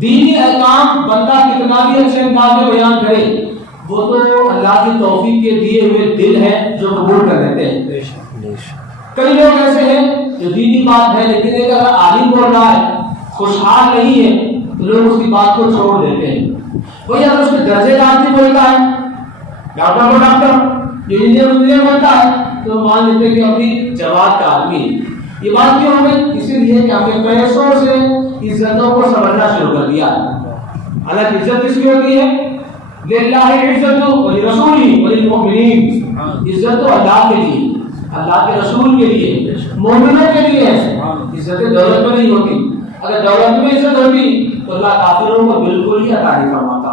دینی احکام بندہ کتنا بھی اچھے انداز میں بیان کرے، وہ تو اللہ کی توفیق کے دیے ہوئے دل ہے جو قبول کر لیتے ہیں۔ کئی لوگ ایسے ہیں جو دینی بات ہے لیکن ایک اگر عالم بول رہا ہے خوشحال نہیں ہے تو لوگ اس کی بات کو چھوڑ دیتے ہیں۔ وہی اگر اس کے درجے دار بھی بولتا ہے، ڈاکٹر کو ڈاکٹر، جو انجینئر بنتا ہے تو مان لیتے ہیں کہ اپنی جماعت کا آدمی ہے۔ یہ بات کیوں ہو گئی؟ اسی لیے کہ آپ نے پیسوں سے عزتوں کو سمجھنا شروع کر دیا۔ حالانکہ عزت کس کی ہوتی ہے؟ للہ عزت ولرسولہ وللمؤمنین، عزت تو اللہ کے لیے، اللہ کے رسول کے لیے، مومنوں کے لیے ہے۔ عزت دولت میں نہیں ہوتی۔ اگر دولت میں عزت ہوتی تو اللہ کافروں کو بالکل ہی عطا نہیں فرماتا،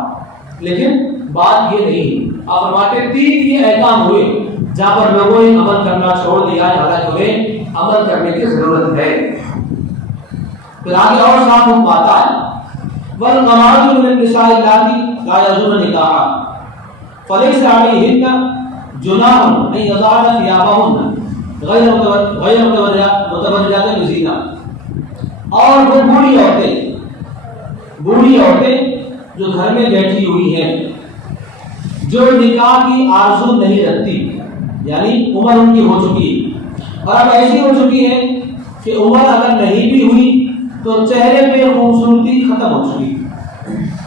لیکن بات یہ نہیں۔ آپ فرماتے تین یہ احکام ہوئے جہاں پر لوگوں نے عمل کرنا چھوڑ دیا ہے، حالانکہ انہیں عمل کرنے کی ضرورت ہے۔ پھر آگے اور صاف حکم آتا ہے والقواعد من النساء اللاتي لا يرجون نکاحا فليس عليهن جناح ان يضعن ثيابهن غیر متبرجات بزینہ۔ اور وہ بوڑھی عورتیں جو گھر میں بیٹھی ہوئی ہیں، جو نکاح کی آرزو نہیں رکھتی، یعنی عمر ان کی ہو چکی اور اب ایسی ہو چکی ہے کہ عمر اگر نہیں بھی ہوئی تو چہرے پہ خوبصورتی ختم ہو چکی۔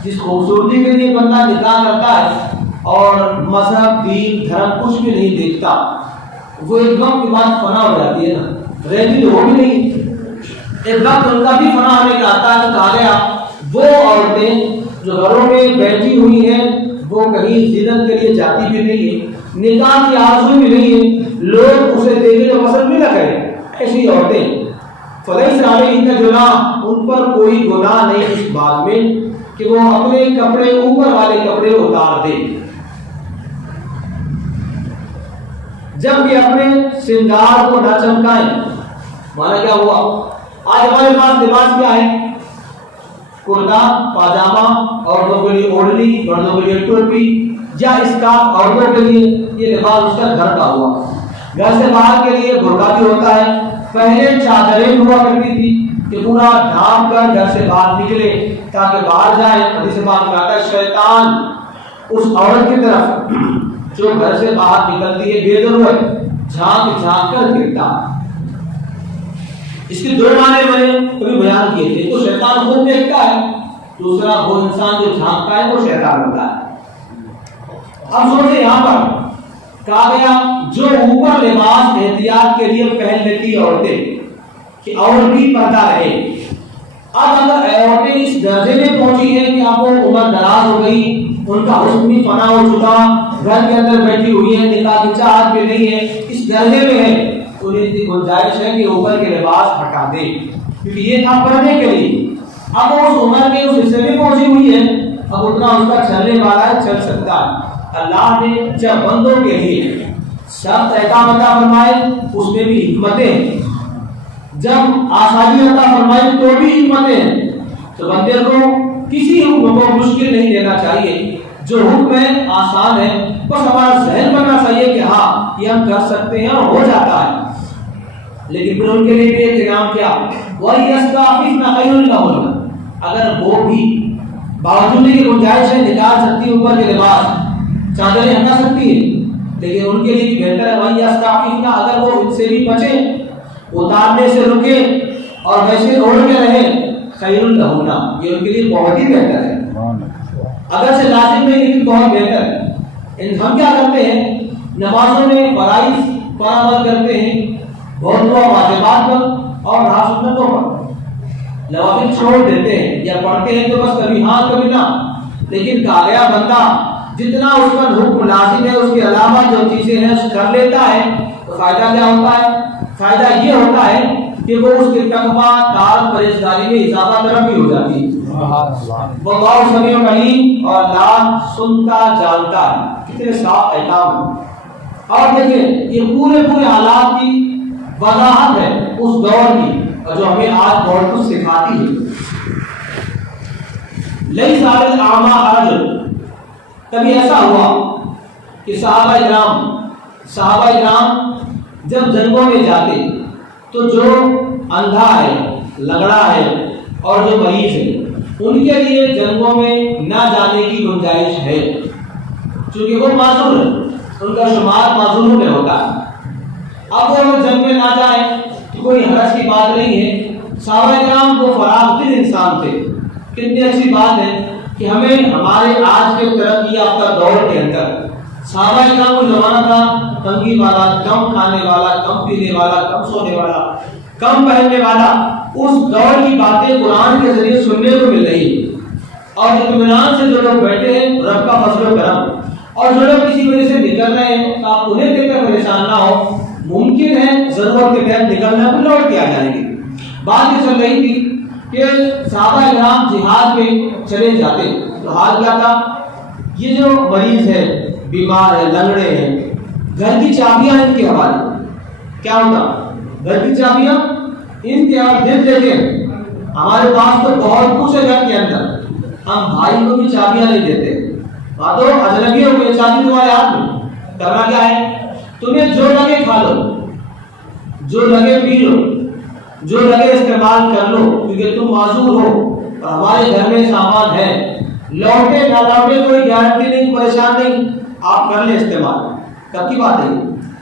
جس خوبصورتی کے لیے بندہ نکاح کرتا ہے اور مذہب دین دھرم کچھ بھی نہیں دیکھتا، وہ ایک وقت کے بعد فنا ہو جاتی ہے نا، رہتی تو وہ بھی نہیں، ایک وقت ان کا بھی فنا ہونے کا آتا ہے۔ تو کہا گیا وہ عورتیں جو گھروں میں بیٹھی ہوئی ہیں، وہ کہیں زینت کے لیے جاتی بھی نہیں ہے، نکاح کی آرزو بھی نہیں ہے، لوگ اسے دیکھیں تو پسند بھی نہ کریں، ایسی عورتیں فلیس علیہن جناح، ان پر کوئی گناہ نہیں اس بات میں کہ وہ اپنے کپڑے اوپر والے کپڑے اتار دیں، جب بھی اپنے سنگار کو نہ چمکائیں۔ مانا کیا ہوا؟ آج ہمارے پاس لباس کیا ہے؟ کرتا پاجامہ، عورتوں کے لیے اوڑھنی، مردوں کے لیے ٹوپی یا اسکارف، عورتوں کے لیے یہ لباس اس کا گھر کا ہوا۔ گھر سے باہر کے لیے برقع بھی ہوتا ہے۔ پہلے چادریں ہوا کرتی تھی کہ پورا ڈھانپ کر گھر سے باہر نکلے تاکہ باہر جائے۔ حدیث پاک میں آتا ہے شیطان اس عورت کی طرف جو گھر سے باہر نکلتی ہے بے ضرورت جھانک جھانک کر گرتا۔ اس کے دو معنی میں نے کبھی بیان کیے تھے۔ تو شیطان خود دیکھتا ہے، دوسرا وہ انسان جو جھانکتا ہے وہ شیطان ہوتا ہے۔ اب سوچیں یہاں پر کہا گیا جو اوپر لباس احتیاط کے لیے پہن لیتی عورتیں کہ اور بھی پردہ رہے۔ اب اگر عورتیں اس درجے میں پہنچی ہیں کہ آپ کو عمر دراز ہو گئی، ان کا حسن بھی فنا ہو چکا، گھر کے اندر بیٹھی ہوئی ہے، نکاح کی چاہت بھی نہیں ہے، اس درجے میں ہے، تو انہیں اتنی گنجائش ہے کہ اوپر کے لباس ہٹا دے، کیونکہ یہ تھا پڑھنے کے لیے۔ اب وہ اس عمر کے اس حصے میں پہنچی ہوئی ہے، اب اتنا اس کا چلنے والا ہے، چل سکتا ہے۔ اللہ نے جب بندوں کے لیے سخت احکام عطا فرمائے اس میں بھی حکمتیں، جب آسانی عطا فرمائی تو بھی حکمتیں، تو بندے کو کسی حکم کو مشکل نہیں لینا چاہیے۔ جو حکم ہے آسان ہے، بس ہمارا ذہن بننا چاہیے کہ ہاں یہ ہم کر سکتے ہیں اور ہو جاتا ہے۔ لیکن پھر ان کے لیے بھی ایک انعام کیا؟ وَيَسْتَعْفِفْنَ خَيْرٌ لَهُنَّ، اگر وہ بھی باوجود کی گنجائش ہے نکال سکتی ہے اوپر کے لباس، چادریں ہٹا سکتی ہے، لیکن ان کے لیے بھی بہتر ہے وَيَسْتَعْفِفْنَ، اگر وہ ان سے بھی بچیں، اتارنے سے رکے اور ویسے اوڑھ کے رہے، خیر لہن، یہ ان کے لیے بہت ہی بہتر ہے۔ اگر سے لازم نہیں لیکن بہت بہتر ہے۔ ہم کیا کرتے ہیں؟ نمازوں میں فرائض پر عمل کرتے ہیں، بہت دعا واجبات پر اور رہا سنتوں پر، نوافل چھوڑ دیتے ہیں یا پڑھتے ہیں تو بس کبھی ہاں کبھی نہ۔ لیکن کہا گیا بندہ جتنا اس پر حکم لازم ہے اس کے علاوہ جو چیزیں ہیں اس کر لیتا ہے تو فائدہ کیا ہوتا ہے؟ فائدہ یہ ہوتا ہے کہ وہ اس کے تقویٰ دار پرہیزگاری میں اضافہ ترقی ہو جاتی ہے۔ واللہ سمیع علیم، اور اللہ سنتا جانتا ہے۔ کتنے صاف احکام ہیں۔ اور دیکھیں یہ پورے حالات کی وضاحت ہے اس دور کی اور جو ہمیں آج بہت کچھ سکھاتی ہے۔ لیس علی الاعمى حرج، کبھی ایسا ہوا کہ صحابہ کرام جب جنگوں میں جاتے تو جو اندھا ہے، لنگڑا ہے اور جو مریض ہے ان کے لیے جنگوں میں نہ جانے کی گنجائش ہے، چونکہ وہ معذور ہے، ان کا شمار معذوروں میں ہوتا ہے۔ اب وہ اگر جنگ میں نہ جائیں تو کوئی حرج کی بات نہیں ہے۔ صحابہ کرام وہ فراغ دل انسان تھے۔ کتنی اچھی بات ہے کہ ہمیں ہمارے آج کے ترقی یافتہ دور کے اندر صحابہ کرام کو زمانہ تھا تنگی والا، کم کھانے والا، کم پینے والا، کم سونے والا، کم پہننے والا، اس دور کی باتیں قرآن کے ذریعے سننے کو مل رہی ہے، اور اطمینان سے جو لوگ بیٹھے ہیں رب کا فضل و کرم، اور جو لوگ کسی وجہ سے نکل رہے ہیں تو آپ انہیں دیکھ کر پریشان نہ ہو، ممکن ہے ضرورت کے تحت نکلنا پھر لوٹ کے آ جائیں گے۔ بات یہ چل رہی تھی کہ صحابہ کرام جہاد میں چلے جاتے تو حال کیا تھا، یہ جو مریض ہے، بیمار ہے، لنگڑے ہیں، گھر کی چابیاں ان کے حوالے، کیا ہوتا گھر کی چابیاں ان کے حوالے، دل دیکھیں ہمارے پاس تو بہت کچھ ہے گھر کے اندر، ہم بھائی کو بھی چابیاں نہیں دیتے، تو اجنبی ہو گئے، چابی تمہارے ہاتھ میں، کرنا کیا ہے، تمہیں جو لگے کھا لو، جو لگے پی لو، جو لگے استعمال کر لو، کیونکہ تم معذور ہو اور ہمارے گھر میں سامان ہے، لوٹے نہ لوٹے کوئی گارنٹی نہیں، پریشان نہیں، آپ کر لیں استعمال۔ کب کی بات ہے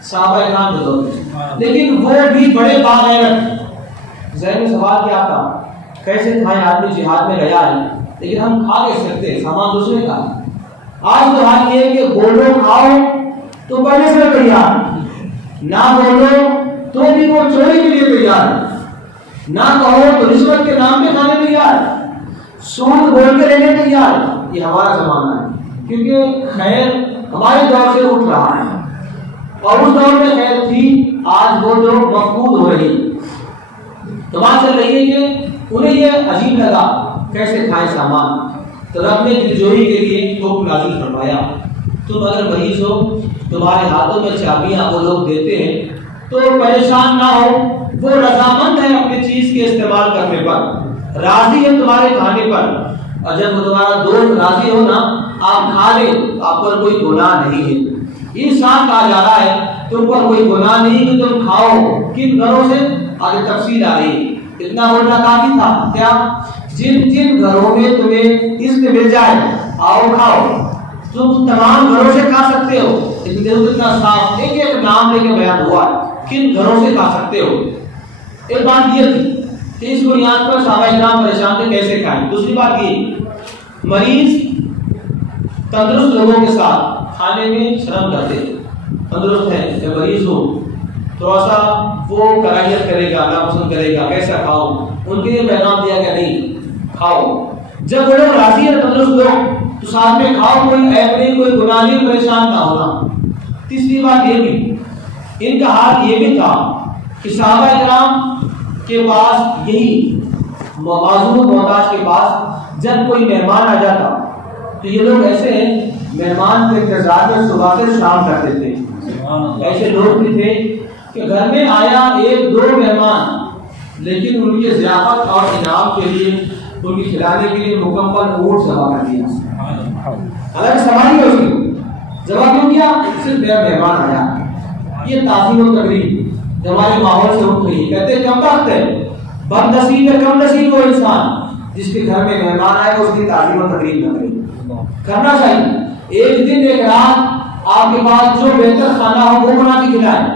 صحابہ کرام کے دور میں، لیکن وہ بھی بڑے باغیرت۔ ذہن میں سوال کیا تھا، کیسے کھائے، آدمی جہاد میں گیا ہے لیکن ہم کھا نہیں سکتے، سامان دوسرے کا۔ آج تو حال یہ ہے کہ بولو کھاؤ تو پہلے سے تیار، نہ بولو تو بھی وہ چوری کے لیے تیار ہے، نہ کہو تو رشوت کے نام پہ کھانے تیار، سود بول کے رہنے تیار۔ یہ ہمارا زمانہ ہے، کیونکہ خیر ہمارے دور سے اٹھ رہا ہے، اور اس دور میں خیر تھی، آج وہ جو مفقود ہو رہی۔ تو بات چل رہی ہے کہ انہیں یہ عجیب لگا کیسے کھائے سامان، تو رب نے دلجوئی کے لیے حکم نازل فرمایا، تم اگر مریض ہو، تمہارے ہاتھوں میں چابیاں وہ لوگ دیتے ہیں تو پریشان نہ ہو، وہ رضامند ہے اپنی چیز کے استعمال کرنے پر، راضی ہے تمہارے کھانے پر، اور جب وہ تمہارا دوست راضی ہو نا، آپ کھا لیں، آپ پر کوئی گناہ نہیں ہے۔ انسان کہا جا رہا ہے تم پر کوئی گناہ نہیں کہ تم کھاؤ، کن گھروں سے آگے تفصیل آ رہی ہے، اتنا بولنا کافی تھا کیا، جن جن گھروں میں تمہیں اذن مل جائے آؤ کھاؤ، تم تمام گھروں سے کھا سکتے ہو، لیکن اتنا صاف ایک ایک نام لے کے بیان ہوا ہے کن گھروں سے کھا سکتے ہو۔ ایک بات یہ تھی کہ اس بنیاد پر صحابہ کرام پریشان تھے کیسے کھائیں۔ دوسری بات یہ، مریض تندرست لوگوں کے ساتھ کھانے میں شرم کرتے، تندرست ہے یا مریض ہو تھوڑا سا وہ کراہیت کرے گا، ناپسند کرے گا، کیسا کھاؤ، ان کے لیے پیغام دیا کہ نہیں کھاؤ۔ جب وہ لوگ راضی ہے تندرست لوگ تو ساتھ میں کھاؤ، کوئی عیب نہیں، کوئی گناہ نہیں، پریشان نہ ہونا۔ تیسری بات یہ بھی، ان کا حال یہ بھی تھا کہ صحابہ کرام کے پاس یہی معذور محتاج کے پاس جب کوئی مہمان آ جاتا تو یہ لوگ ایسے مہمان کے انتظار میں صبح سے شام کرتے تھے۔ ایسے لوگ بھی تھے کہ گھر میں آیا ایک دو مہمان، لیکن ان کی ضیافت اور انعام کے لیے، ان کی کھلانے کے لیے مکمل اونٹ جمع کر دیا، حالانکہ سواری ہے اس کی جمع کیوں کیا، صرف میرا مہمان آیا۔ یہ تعظیم و تقریب ہمارے ماحول سے اٹھ رہی ہے، کہتے ہیں کم وقت ہے، بد نصیب ہے، کم نصیب وہ انسان جس کے گھر میں مہمان آئے اس کی تعظیم و تقریب نہ کرے، کرنا چاہیے۔ ایک دن ایک رات آپ کے پاس جو بہتر کھانا ہو وہ بنا کے کھلائیں،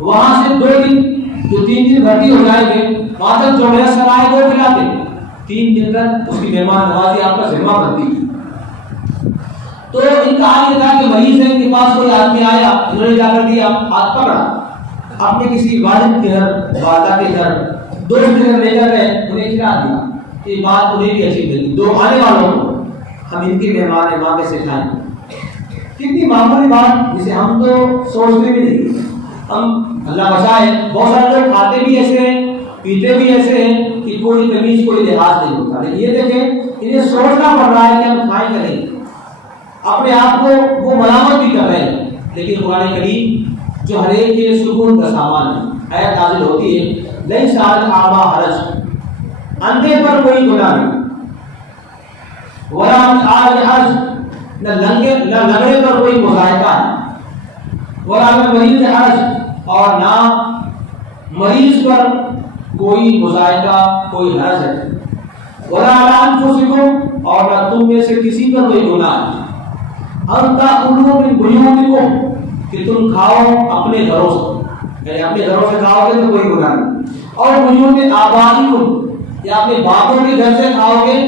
وہاں سے 2 دن جو 3 دن بھرتی ہو جائیں گے، وہاں تک جو میسر آئے وہ کھلاتے، 3 دن تک اس کی مہمان نوازی آپ کا ذمہ بنتی۔ تو ان کا حال یہ تھا کہ مریض ہے، ان کے پاس کوئی آدمی آیا، انہوں نے جا کر دیا، ہاتھ پکڑا، اپنے کسی والد کے گھر، والدہ کے گھر، دوست کے گھر لے کر گئے، انہیں کھلا دیا۔ یہ بات انہیں بھی اچھی لگی، 2 آنے والوں کو ہم ان کی مہمان ہیں، وہاں کیسے کھائیں، کتنی معمولی بات جسے ہم تو سوچتے بھی نہیں۔ ہم اللہ بچائے بہت سارے لوگ کھاتے بھی ایسے ہیں، پیتے بھی ایسے ہیں کہ کوئی تمیز کوئی لحاظ نہیں ہوتا، لیکن یہ دیکھیں انہیں سوچنا پڑ رہا ہے کہ ہم کھائیں کہ نہیں، اپنے آپ کو وہ ملامت بھی کر رہے ہیں۔ لیکن قرآن کریم جو ہر ایک کے سکون کا سامان ہے، آیت نازل ہوتی ہے لیس علی الاعمى حرج، اندھے پر کوئی گناہ نہیں، ولا علی الحرج، نہ لنگڑے پر کوئی مذائقہ ہے، ولا مریض حرج، اور نہ مریض پر کوئی مذائقہ کوئی حرج ہے، ولا علی انفسکم، اور نہ تم میں سے کسی پر کوئی گناہ ہے، ان تاکلوا من بیوتکم، کہ تم کھاؤ اپنے گھروں سے، یعنی اپنے گھروں سے کھاؤ گے تو کوئی گناہ نہیں، اور بیوت آبائکم، یا اپنے باپوں کے گھر سے کھاؤ گے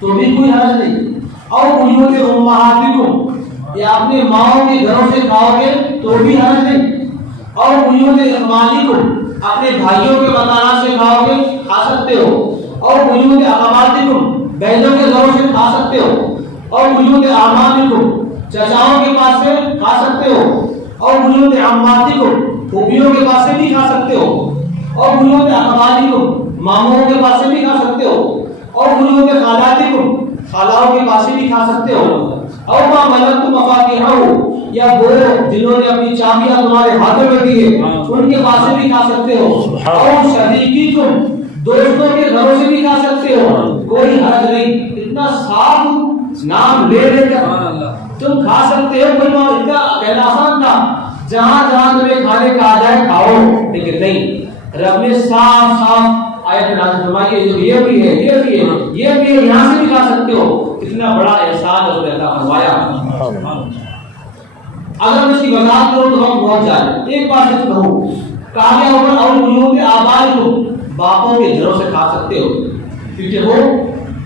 تو بھی کوئی حرج نہیں، اور بیوت امہاتکم، یا اپنے ماؤں کے گھروں سے کھاؤ گے تو بھی حرج نہیں، اور بیوت اخوانکم، اپنے بھائیوں کے مکانات سے کھاؤ گے کھا سکتے ہو، اور بیوت اخواتکم، بہنوں کے گھروں سے کھا سکتے ہو، اور بیوت اعمامکم، چچاؤں کے پاس سے کھا سکتے ہو، اور بیوت عماتکم، پھوپھیوں کے پاس سے بھی کھا سکتے ہو، اور بیوت اخوالکم، ماموں کے پاس سے بھی کھا سکتے ہو، اور بیوت خالاتکم، خالاؤں کے پاس سے بھی کھا سکتے ہو، اور ما ملکتم مفاتیحہ، یا وہ جنہوں نے اپنی چابیاں تمہارے ہاتھوں میں دی ہے ان کے پاس سے بھی کھا سکتے ہو، اور شریککم، دوستوں کے گھروں سے بھی کھا سکتے ہو، کوئی حرج نہیں۔ اتنا صاف نام لے لے کر تم کھا سکتے ہو، کوئی ان کا کہنا آسان تھا، جہاں جہاں تمہیں کھانے کا آ جائے کھاؤ، لیکن نہیں، رب نے صاف صاف آیت نازل فرمائی ہے، یہ بھی ہے، یہ بھی ہے، یہ بھی ہے، یہاں سے بھی کھا سکتے ہو۔ اتنا بڑا احسان اس نے عطا فرمایا۔ اگر میں اس کی وضاحت کروں تو ہم بہت جائیں، ایک بات صرف کہوں، کہا گیا اوپر اور بیوت آبائکم، باپوں کے گھروں سے کھا سکتے ہو، کیونکہ وہ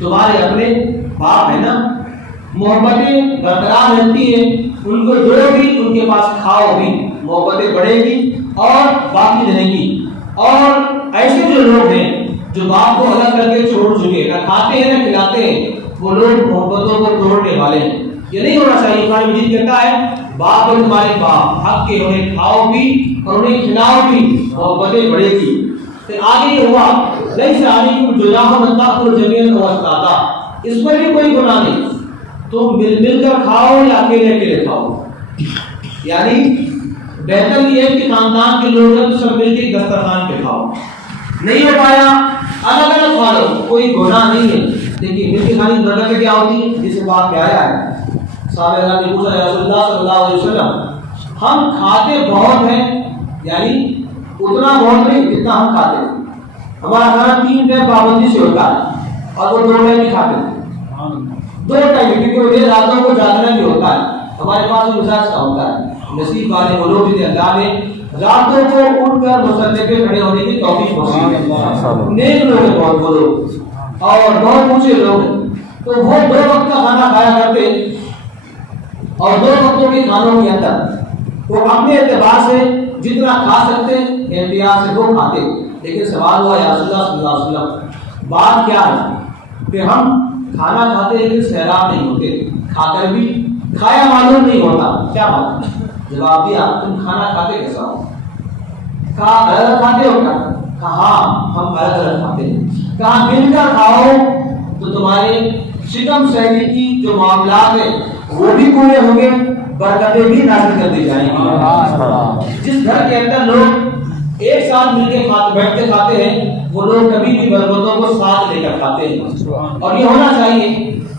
تمہارے اپنے باپ ہے نا، محبتیں برقرار رہتی ہیں، ان کو دو بھی، ان کے پاس کھاؤ بھی، محبتیں بڑھے گی اور باقی رہے گی۔ اور ایسے جو لوگ ہیں جو باپ کو الگ کر کے چھوڑ چکے، نہ کھاتے ہیں نہ کھلاتے ہیں، وہ لوگ محبتوں کو توڑنے والے ہیں، یہ نہیں ہونا چاہیے۔ قرآن مجید کہتا ہے باپ ہے تمہارے باپ، حق کے انہیں کھاؤ بھی اور انہیں کھلاؤ بھی، محبتیں بڑھے گی۔ پھر آگے یہ ہوا لیس علیکم جناح ان تأکلوا جميعا او اشتاتا، اس پر بھی کوئی گناہ نہیں، تم مل مل کر کھاؤ یا اکیلے اکیلے کھاؤ، یعنی بہتر یہ ہے کہ خاندان کے لوگ ہیں تو سب مل کے دسترخوان پہ کھاؤ، نہیں ہو پایا الگ الگ کھا لو، کوئی گناہ نہیں ہے۔ لیکن مل کے کھانے کی برکت کیا ہوتی ہے، جس بات میں آیا ہے، صحابہ نے پوچھا رسول اللہ صلی اللہ علیہ وسلم ہم کھاتے بہت ہیں، یعنی اتنا بہت نہیں جتنا ہم کھاتے ہیں، ہمارا کھانا 3 ٹائم پابندی سے ہوتا ہے اور وہ 2 ٹائم بھی کھاتے ہیں، 2 ٹائم، کیونکہ وہ راتوں کو جاگنا بھی ہوتا ہے، ہمارے پاس مزاج کا ہوتا ہے۔ نصیب والے وہ لوگ جنہیں اللہ نے راتوں کو اٹھ کر مصلی پہ کھڑے ہونے کی توفیق بخشی ہے، نیک لوگ ہیں بہت وہ لوگ اور بہت اونچے لوگ ہیں، تو وہ 2 وقت کا کھانا کھایا کرتے اور 2 وقتوں کے کھانوں کے اندر وہ اپنے اعتبار سے جتنا کھا سکتے احتیاط سے وہ کھاتے۔ لیکن سوال ہوا یا رسول اللہ صلی اللہ علیہ وسلم بات کیا ہے کہ ہم کھانا کھاتے لیکن سیراب نہیں ہوتے، کھا کر بھی کھایا معلوم نہیں ہوتا، کیا بات ہے؟ جواب دیا تم کھانا کھاتے کیسا ہو؟ کہا الگ الگ کھاتے ہو کیا؟ کہا ہم الگ الگ کھاتے ہیں۔ کہا مل کر کھاؤ تو تمہارے شکم سہنے کی جو معاملات ہیں وہ بھی پورے ہوں گے، برکتیں بھی نازل کر دی جائیں گی۔ جس گھر کے اندر لوگ ایک ساتھ مل کے بیٹھ کے کھاتے ہیں وہ لوگ کبھی بھی برکتوں کو ساتھ لے کر کھاتے ہیں، اور یہ ہونا چاہیے۔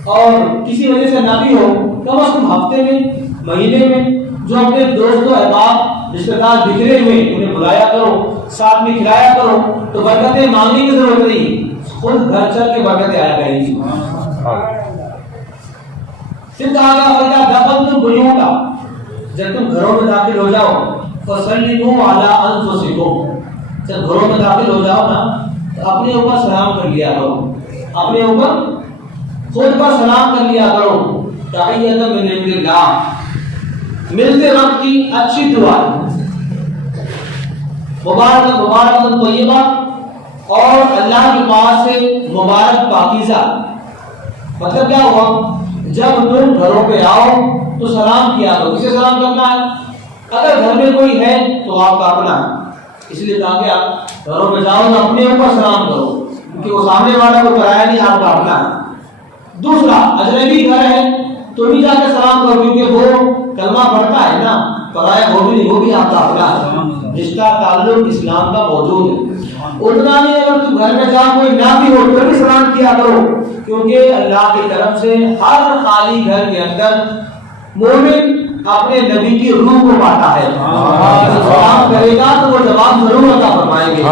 اور کسی وجہ سے نہ بھی ہو کم از کم ہفتے میں، مہینے میں جو اپنے دوست و احباب رشتے دار بکھرے ہوئے انہیں بلایا کرو، ساتھ میں کھلایا کرو، تو برکتیں مانگنے کی ضرورت نہیں، خود گھر چل کے برکتیں آیا کریں گی۔ پھر کہا گیا فَإِذَا دَخَلْتُمْ بُيُوتًا، جب تم گھروں میں داخل ہو جاؤ فَسَلِّمُوا عَلَىٰ أَنفُسِكُمْ، جب گھروں میں داخل ہو جاؤ نا تو اپنے اوپر سلام کر لیا کرو، اپنے اوپر خود پر سلام کر لیا کرو، تحیۃ من عند اللہ، ملتے وقت کی اچھی دعا، مبارک طیبہ، اور اللہ کے پاس سے مبارک پاکیزہ۔ مطلب کیا ہوا، جب تم گھروں پہ آؤ تو سلام کیا کرو۔ کسے سلام کرنا ہے؟ اگر گھر میں کوئی ہے تو آپ کا اپنا ہے، اس لیے کہا کہ آپ گھروں میں جاؤ تو اپنے اوپر سلام کرو، کیونکہ وہ سامنے والا کو کرایا نہیں، آپ کا اپنا ہے۔ دوسرا، اجنبی گھر ہے تو بھی جا کے سلام کرو، کیونکہ وہ کلمہ پڑھتا ہے نا، پرایا وہ بھی نہیں، وہ بھی آپ کا اپنا ہے۔ رشتہ تعلق اسلام کا موجود ہے۔ اتنا نہیں، اگر تم گھر میں جا کوئی نہ بھی ہو تو بھی سلام کیا کرو، کیونکہ اللہ کی طرف سے ہر خالی گھر کے اندر مومن اپنے نبی کی روح کو پاتا ہے، سلام کرے گا تو وہ جواب ضرور عطا فرمائیں گے۔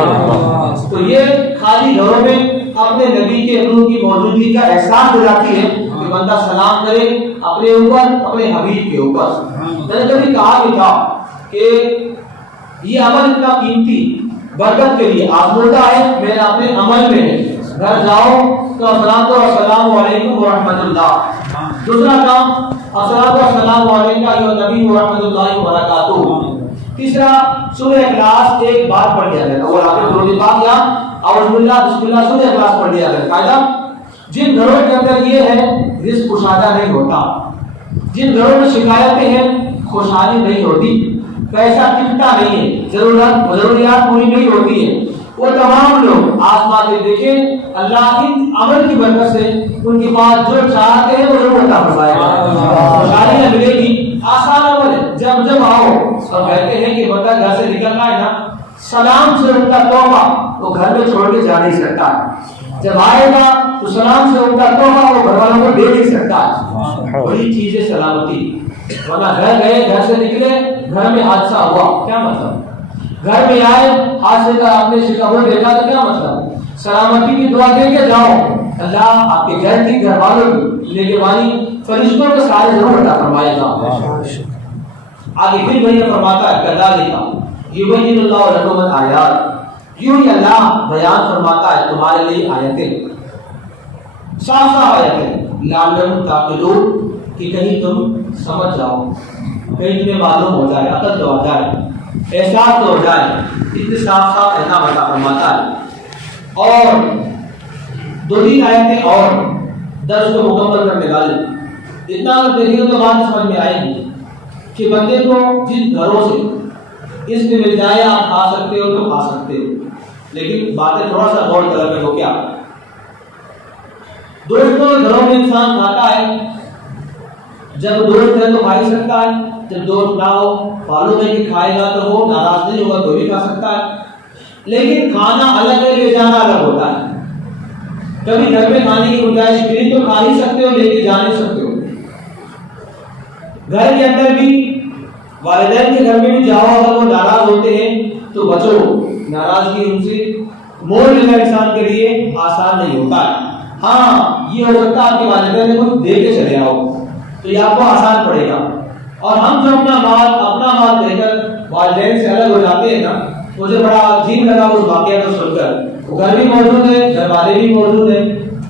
تو یہ خالی گھروں میں اپنے نبی کے روح کی موجودگی کا احساس ہو جاتی ہے کہ بندہ سلام کرے اپنے اوپر، اپنے حبیب کے اوپر۔ میں نے کبھی کہا بھی تھا کہ یہ عمل اتنا قیمتی برکت کے لیے آزمودہ ہے، میرے اپنے عمل میں ہے۔ گھر جاؤ تو السلام علیکم ورحمۃ اللہ، دوسرا کام السلام علیکم ایھا نبی ورحمۃ اللہ وبرکاتہ، تیسرا سورہ اخلاص ایک بار پڑھ لیا جائے، اور آپ نے درود پاک یا اعوذ باللہ بسم اللہ سورہ اخلاص پڑھ لیا جائے۔ فائدہ، جن گھروں کے اندر یہ ہے رزق کشادہ نہیں ہوتا، جن گھروں میں شکایتیں ہیں خوشحالی نہیں ہوتی، پیسہ ٹکتا نہیں ہے، ضروریات پوری نہیں ہوتی ہے، وہ تمام لوگ آسمان میں دیکھیں اللہ کی عمل کی برکت سے ان کے پاس جو چاہتے ہیں وہ ضرور عطا فرمائے گا، خوشحالی ملے گی۔ آسان عمل ہے، جب آؤ اور کہتے ہیں کہ بندہ گھر سے نکلنا ہے نا، سلام سے ان کا تحفہ وہ گھر میں چھوڑ کے جا نہیں سکتا، جب آئے گا تو سلام سے ان کا تحفہ وہ گھر والوں کو دے نہیں سکتا۔ بڑی چیز ہے سلامتی، ورنہ گھر گئے، گھر سے نکلے، گھر میں حادثہ ہوا، کیا مطلب؟ گھر میں آئے حادثے کا آپ نے شکایت دیکھا تو کیا مطلب؟ سلامتی کی دعا دے کے جاؤ، اللہ آپ کے گھر کی، گھر والوں کی نگہبانی فرشتوں کے سارے ضرور عطا فرمائے گا۔ آگے پھر وہی فرماتا ہے کذالک یبین اللہ لکم الآیات، یوں ہی اللہ بیان فرماتا ہے تمہارے لیے آیتیں، صاف صاف آیتیں، لعلکم تعقلون، کہ کہیں تم سمجھ جاؤ، کہیں تمہیں معلوم ہو جائے، عقل تو آ جائے، احساس تو ہو جائے، اتنے صاف صاف ایسا بتا فرماتا ہے۔ اور دو تین آیتیں اور درس کو مکمل کرنے والی، اتنا اگر دیکھیں تو بات سمجھ میں آئے گی کہ بندے کو جن گھروں سے اس میں مل جائے آپ کھا سکتے ہو تو کھا سکتے ہو، لیکن باتیں تھوڑا سا غور طلب ہے، وہ کیا دوستوں کے گھروں میں انسان کھاتا ہے، جب دوست ہے تو کھا ہی سکتا ہے، جب دوست نہ ہو معلوم ہے کہ کھائے گا تو وہ ناراض نہیں ہوگا تو بھی کھا سکتا ہے، لیکن کھانا الگ ہے، لے جانا الگ ہوتا ہے۔ کبھی گھر میں کھانے کی گنجائش ملی تو کھا ہی سکتے ہو، لے کے جا نہیں سکتے ہو۔ گھر کے اندر بھی والدین کے گھر میں بھی جاؤ، اگر وہ ناراض ہوتے ہیں تو بچو، ناراضگی ان سے مول لینا انسان کے لیے آسان نہیں ہوتا ہے۔ ہاں یہ ہو سکتا ہے آپ کے والدین نے کچھ دے کے چلے آؤ تو یہ آپ کو آسان پڑے گا، اور ہم جو اپنا مال دے کر والدین سے الگ ہو جاتے ہیں نا، مجھے بڑا عجیب لگا اس واقعہ کو سن کر۔ گھر بھی موجود ہے، گھر والے بھی موجود ہیں،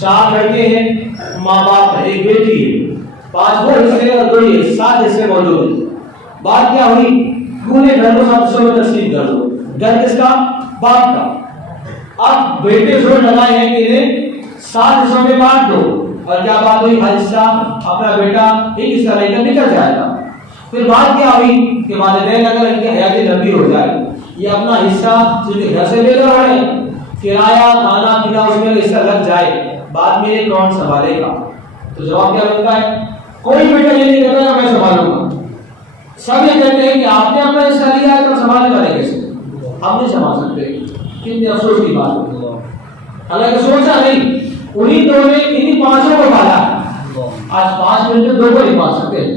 4 لڑکے ہیں، ماں باپ ہے، ایک بیٹی ہے، 5 وہ حصے اور 2 یہ 7 حصے موجود ہیں۔ بات کیا ہوئی؟ پورے گھر کو 7 حصوں میں تقسیم کر دو، گھر کس کا؟ باپ کا۔ اب بیٹے زور لگائے ہیں کہ انہیں 7 حصوں میں بانٹ دو، اور کیا بات ہوئی؟ ہر حصہ اپنا بیٹا ایک حصہ لے کر نکل جائے گا۔ پھر بات کیا ہوئی کہ والدین اگر ان کی حیات لمبی ہو جائے، یہ اپنا حصہ جن گھر سے لے کر آئے، کرایہ کھانا پینا اس میں حصہ لگ جائے، بعد میں یہ کون سنبھالے گا؟ تو جواب کیا ملتا ہے؟ کوئی بیٹا یہ نہیں کہتا کہ میں سنبھالوں گا، سب یہ کہتے ہیں کہ آپ نے اپنا حصہ لیا ہے تو سنبھالنے والے کیسے؟ ہم نہیں سنبھال سکتے۔ کتنے افسوس کی بات ہے، حالانکہ سوچا نہیں، انہیں 2 نے انہیں 5 کو پالا، آج 5 منٹ میں 2 کو نہیں پال سکتے۔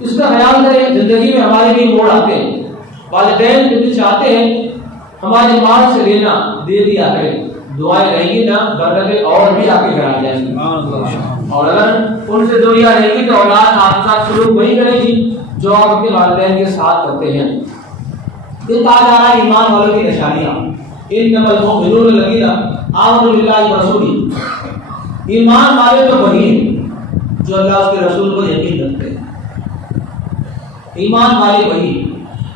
اس کا خیال کریں، زندگی میں ہمارے بھی موڑ آتے ہیں، والدین جو چاہتے ہیں ہمارے مال سے لینا، دے دیا کریں، دعائیں رہیں گی نا برکتیں اور بھی آپ کے گھر آ جائیں گی، اور اگر ان سے دنیا رہے گی تو اولاد آپ کے ساتھ سلوک وہی کرے گی جو آپ اپنے والدین کے ساتھ کرتے ہیں۔ یہ کہا جا رہا ہے ایمان والوں کی نشانیاں، انما المؤمنون الذین آمنوا باللہ ورسولہ، ایمان والے تو وہی ہیں جو اللہ اس کے رسول کو یقین رکھتے ہیں۔ ایمان والے وہی،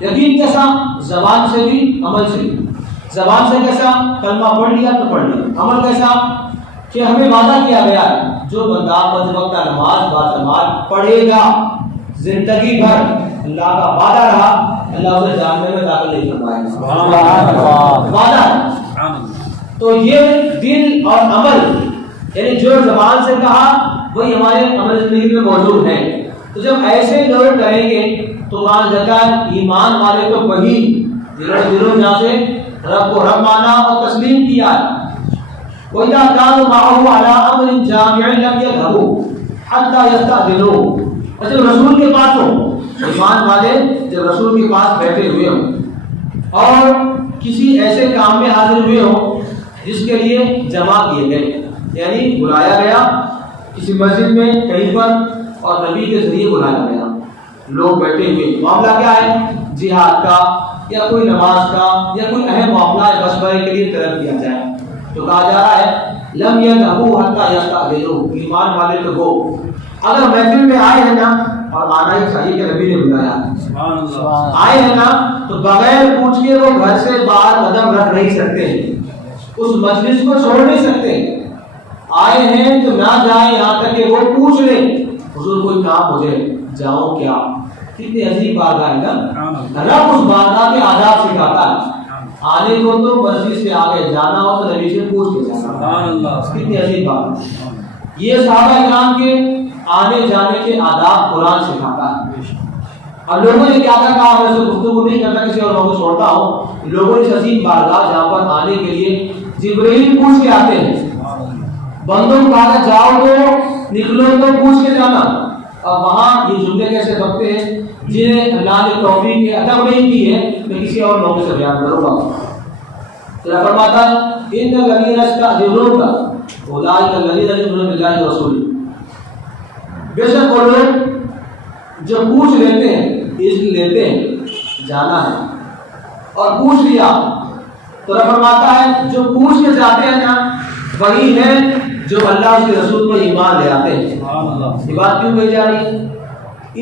یقین کیسا؟ زبان سے بھی عمل سے بھی۔ زبان سے کیسا؟ کلمہ پڑھ لیا تو پڑھ لیا۔ عمل کیسا؟ کہ ہمیں وعدہ کیا گیا ہے جو بندہ 5 وقت نماز باجماعت پڑھے گا زندگی بھر، اللہ کا وعدہ رہا، اللہ اسے جہنم میں داخل نہیں فرمائے گا، وعدہ۔ تو یہ دل اور عمل، یعنی جو زبان سے کہا وہی ہمارے عمل زندگی میں موجود ہے۔ تو جب ایسے لوگ کریں گے تو کہا جاتا ہے ایمان والے تو وہی دلوں جہاں سے رب کو رب مانا اور تسلیم کیا ہے. وَإِذَا كَانُوا مَعَهُ عَلَىٰ أَمْرٍ جَامِعٍ لَمْ يَذْهَبُوا حَتَّىٰ يَسْتَأْذِنُوهُ. جب رسول کے پاس ہو، ایمان والے جب رسول کے پاس بیٹھے ہوئے ہوں اور کسی ایسے کام میں حاضر ہوئے ہوں جس کے لیے جمع کیے گئے، یعنی بلایا گیا کسی مسجد میں کہیں پر اور نبی کے ذریعے بلایا گیا، لوگ بیٹھے ہوئے، معاملہ کیا ہے؟ جہاد کا یا کوئی نماز کا یا کوئی اہم معاملہ مشورے کے لیے طلب کیا جائے، تو کہا جا رہا ہے لم يذهبوا حتى يستأذنوا. ایمان والے تو وہ اگر محفل میں آئے ہیں نا، اور آنا ہی چاہیے کہ نبی نے بلایا، آئے ہیں نا تو بغیر پوچھ کے وہ گھر سے باہر قدم رکھ نہیں سکتے، اس مجلس کو چھوڑ نہیں سکتے. آئے ہیں تو نہ جائیں یہاں تک کہ وہ پوچھ لیں حضور کوئی کام مجھے جاؤں کیا. کتنی عجیب بارگاہ ہے نا، رب اس بارگاہ کے آداب سکھاتا ہے. آنے کو تو مسجد سے آگے جانا ہو تو نبی سے پوچھ کے جانا. کتنی عجیب بات ہے. یہ صحابہ کرام کے آنے جانے کے آداب قرآن سکھاتا ہے. اور لوگوں نے کیا کہا، میں سے گفتگو نہیں کرتا، کسی اور لوگوں کو چھوڑتا ہوں. لوگوں نے اس عظیم بارگاہ جہاں پر آنے کے لیے جبرائیل پوچھ کے آتے ہیں، بندوں کو کہا جاؤ تو نکلو تو پوچھ کے جانا. اب وہاں یہ جملے کیسے بکتے ہیں جنہیں اللہ نے توفیق عطا نہیں کی ہے، میں کسی اور موقع سے بیان کروں گا. اللہ فرماتا ہے ان الذین یستأذنونک اولئک الذین یؤمنون باللہ ورسولہ. بے شک وہ لوگ جو پوچھ لیتے ہیں، اذن لیتے ہیں، جانا ہے اور پوچھ لیا، تو اللہ فرماتا ہے جو پوچھ کے جاتے ہیں نا وہی ہے جو اللہ اس کے رسول پر ایمان لے آتے ہیں. یہ بات کیوں کہی جا رہی ہے؟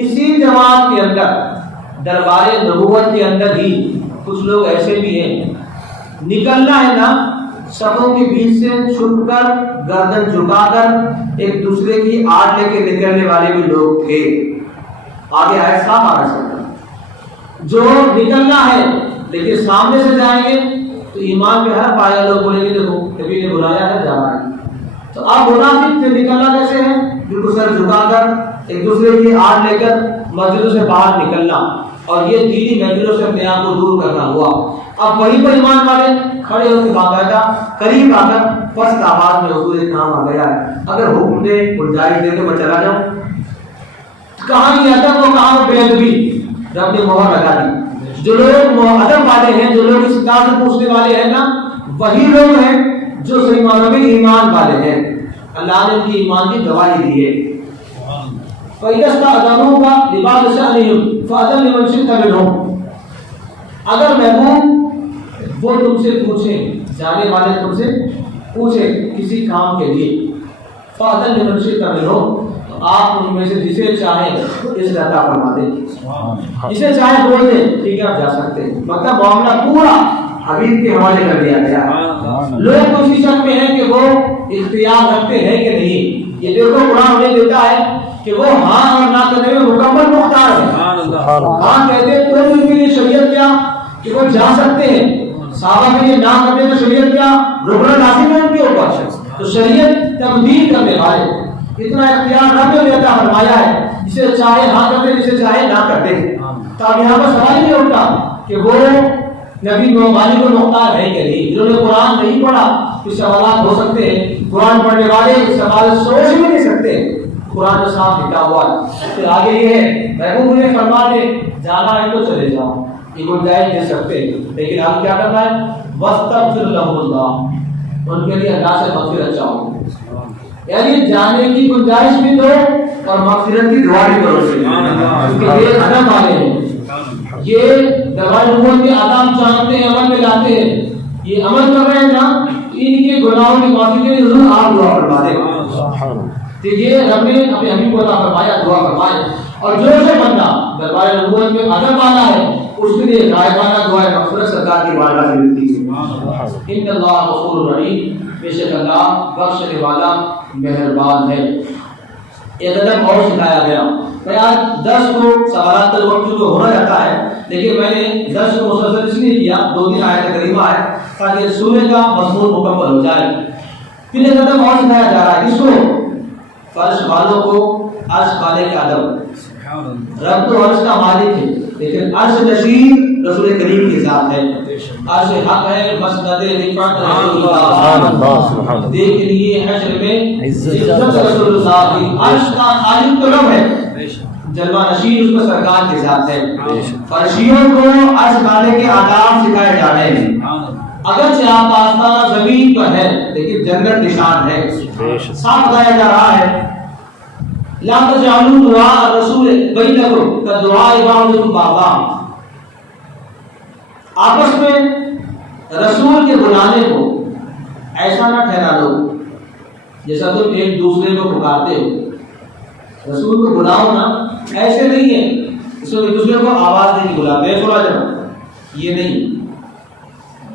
اسی جماعت کے اندر دربار نبوت کے اندر ہی کچھ لوگ ایسے بھی ہیں، نکلنا ہے نا صفوں کے بیچ سے چھپ کر گردن جھکا کر ایک دوسرے کی آڑ لے کے نکلنے والے بھی لوگ تھے. آگے آئے صاحب آ سکتا جو نکلنا ہے لیکن سامنے سے جائیں گے تو ایمان پہ ہر پایا لوگ بولیں گے دیکھو نبی نے بلایا ہے جانا ہے. تو اب منافق سے نکلنا کیسے ہے؟ بالکل سر جھکا کر ایک دوسرے کی آڑ لے کر مسجدوں سے باہر نکلنا اور یہ دینی محفلوں سے اپنے آپ کو دور کرنا ہوا. اب وہیں پر ایمان والے کھڑے ہو کے باقاعدہ قریب آ کر پست آواز میں حضور ایک کام آ گیا ہے، اگر حکم دے گنجائش دے تو میں چلا جاؤں. کہاں یہ ادب اور کہاں بے ادبی رب نے مہر لگا دی. جو لوگ ادب والے ہیں، جو لوگ اس کتاب سے پوچھنے والے ہیں نا، وہی لوگ ہیں جو صحیح معنوں میں ایمان والے ہیں. اللہ نے ان کی ایمان کی گواہی دی ہے. فَإِذَا اسْتَأْذَنُوكَ لِبَعْضِ شَأْنِهِمْ فَأْذَن لِمَنْ شِئْتَ مِنْهُمْ. اگر محبوب وہ تم سے پوچھیں، جانے والے تم سے پوچھیں کسی کام کے لیے، فَأْذَن لِمَنْ شِئْتَ مِنْهُمْ، تو آپ ان میں سے جسے چاہیں اس عطا فرما دیں، جسے چاہیں بول دیں ٹھیک ہے آپ جا سکتے ہیں. مطلب معاملہ پورا حبیب کے حوالے کر دیا گیا. لوگ کوشش شک میں ہیں کہ وہ اختیار رکھتے ہیں کہ نہیں. یہ دیکھو قرآن ہمیں دیتا ہے کہ وہ ہاں اور نہ کرنے میں مکمل مختار ہے. ہاں کہتے ہیں تو ان کے لیے شریعت کیا کہ وہ جا سکتے ہیں، صحابہ کے لیے نہ کرنے تو شریعت کیا رکنا لازم ہے ان کے اوپر. تو شریعت تبدیل کرنے والے اتنا اختیار رب نے عطا فرمایا ہے، جسے چاہے ہاں کرتے جسے چاہے نہ کرتے. تو اب یہاں پر سوال نہیں اٹھتا کہ وہ نبی مبانی کو مختار ہے کہ نہیں. جنہوں نے قرآن نہیں پڑھا اس سوالات ہو سکتے ہیں، قرآن پڑھنے والے اس سوال سوچ بھی نہیں سکتے. قرآن میں صاف لکھا ہوا ہے. پھر آگے یہ ہے محبوب نے فرما دے جانا ہے تو چلے جاؤ، یہ گنجائش دے سکتے ہیں. لیکن آپ کیا کرنا ہے؟ وَاسْتَغْفِرْ لَهُمُ اللَّهُ، ان کے لیے اللہ سے مغفرت چاہو. یعنی جانے کی گنجائش بھی دو اور مغفرت کی دعا بھی کرو. کیونکہ یہ ادب والے ہیں، یہ دربار نبوت کے آداب جانتے ہیں، عمل میں لاتے ہیں. یہ عمل کر رہے ہیں نا، ان کے گناہوں کی معافی کے لیے ضرور آپ دعا فرما دیں کہ یہ رب نے اپنے حبیب کو عطا فرمایا، دعا فرمائے. اور جو سے بندہ دربار نبوت میں ادب والا ہے اس کے لیے غائبانہ دعائے مغفرت سرکار کی بارگاہ سے ملتی ہے. ان اللہ غفور رحیم، بے شک اللہ بخشنے والا مہربان ہے. ایک ادب اور سکھایا گیا. میں آج 10 کو سوالات کا وقت جو ہونا جاتا ہے، لیکن میں نے 10 کو مسلسل اس لیے کیا 2 دن آیت کریمہ ہے تاکہ سورہ کا مضمون مکمل ہو جائے. پھر ایک ادب اور سکھایا جا رہا ہے، کس کو؟ فرش والوں کو عرش والے کا ادب. رب تو عرش کا مالک ہے، لیکن عرش نشین رسول کریم کے ساتھ ہے. عرش حق ہے، مسند رفعت رسول اللہ. دیکھ لیے حشر میں عزت رسول اللہ کی. عرش کا خالق تو رب ہے، جلوہ نشین اس کو سرکار کے ساتھ ہے. فرشیوں کو عرش والے کے آداب سکھائے جا رہے ہیں. اگرچہ آپ آستانہ زمین پر ہے لیکن جنت نشان ہے. صاف بتایا جا رہا ہے لا تجعلوا دعاء الرسول بینکم کدعاء بعضکم بعضا. آپس میں رسول کے بلانے کو ایسا نہ ٹھہرا دو جیسا تم ایک دوسرے کو پکارتے ہو. رسول کو بلاؤ نا، ایسے نہیں ہے اس میں ایک دوسرے کو آواز نہیں بلاتے ہیں فلاں جب، یہ نہیں.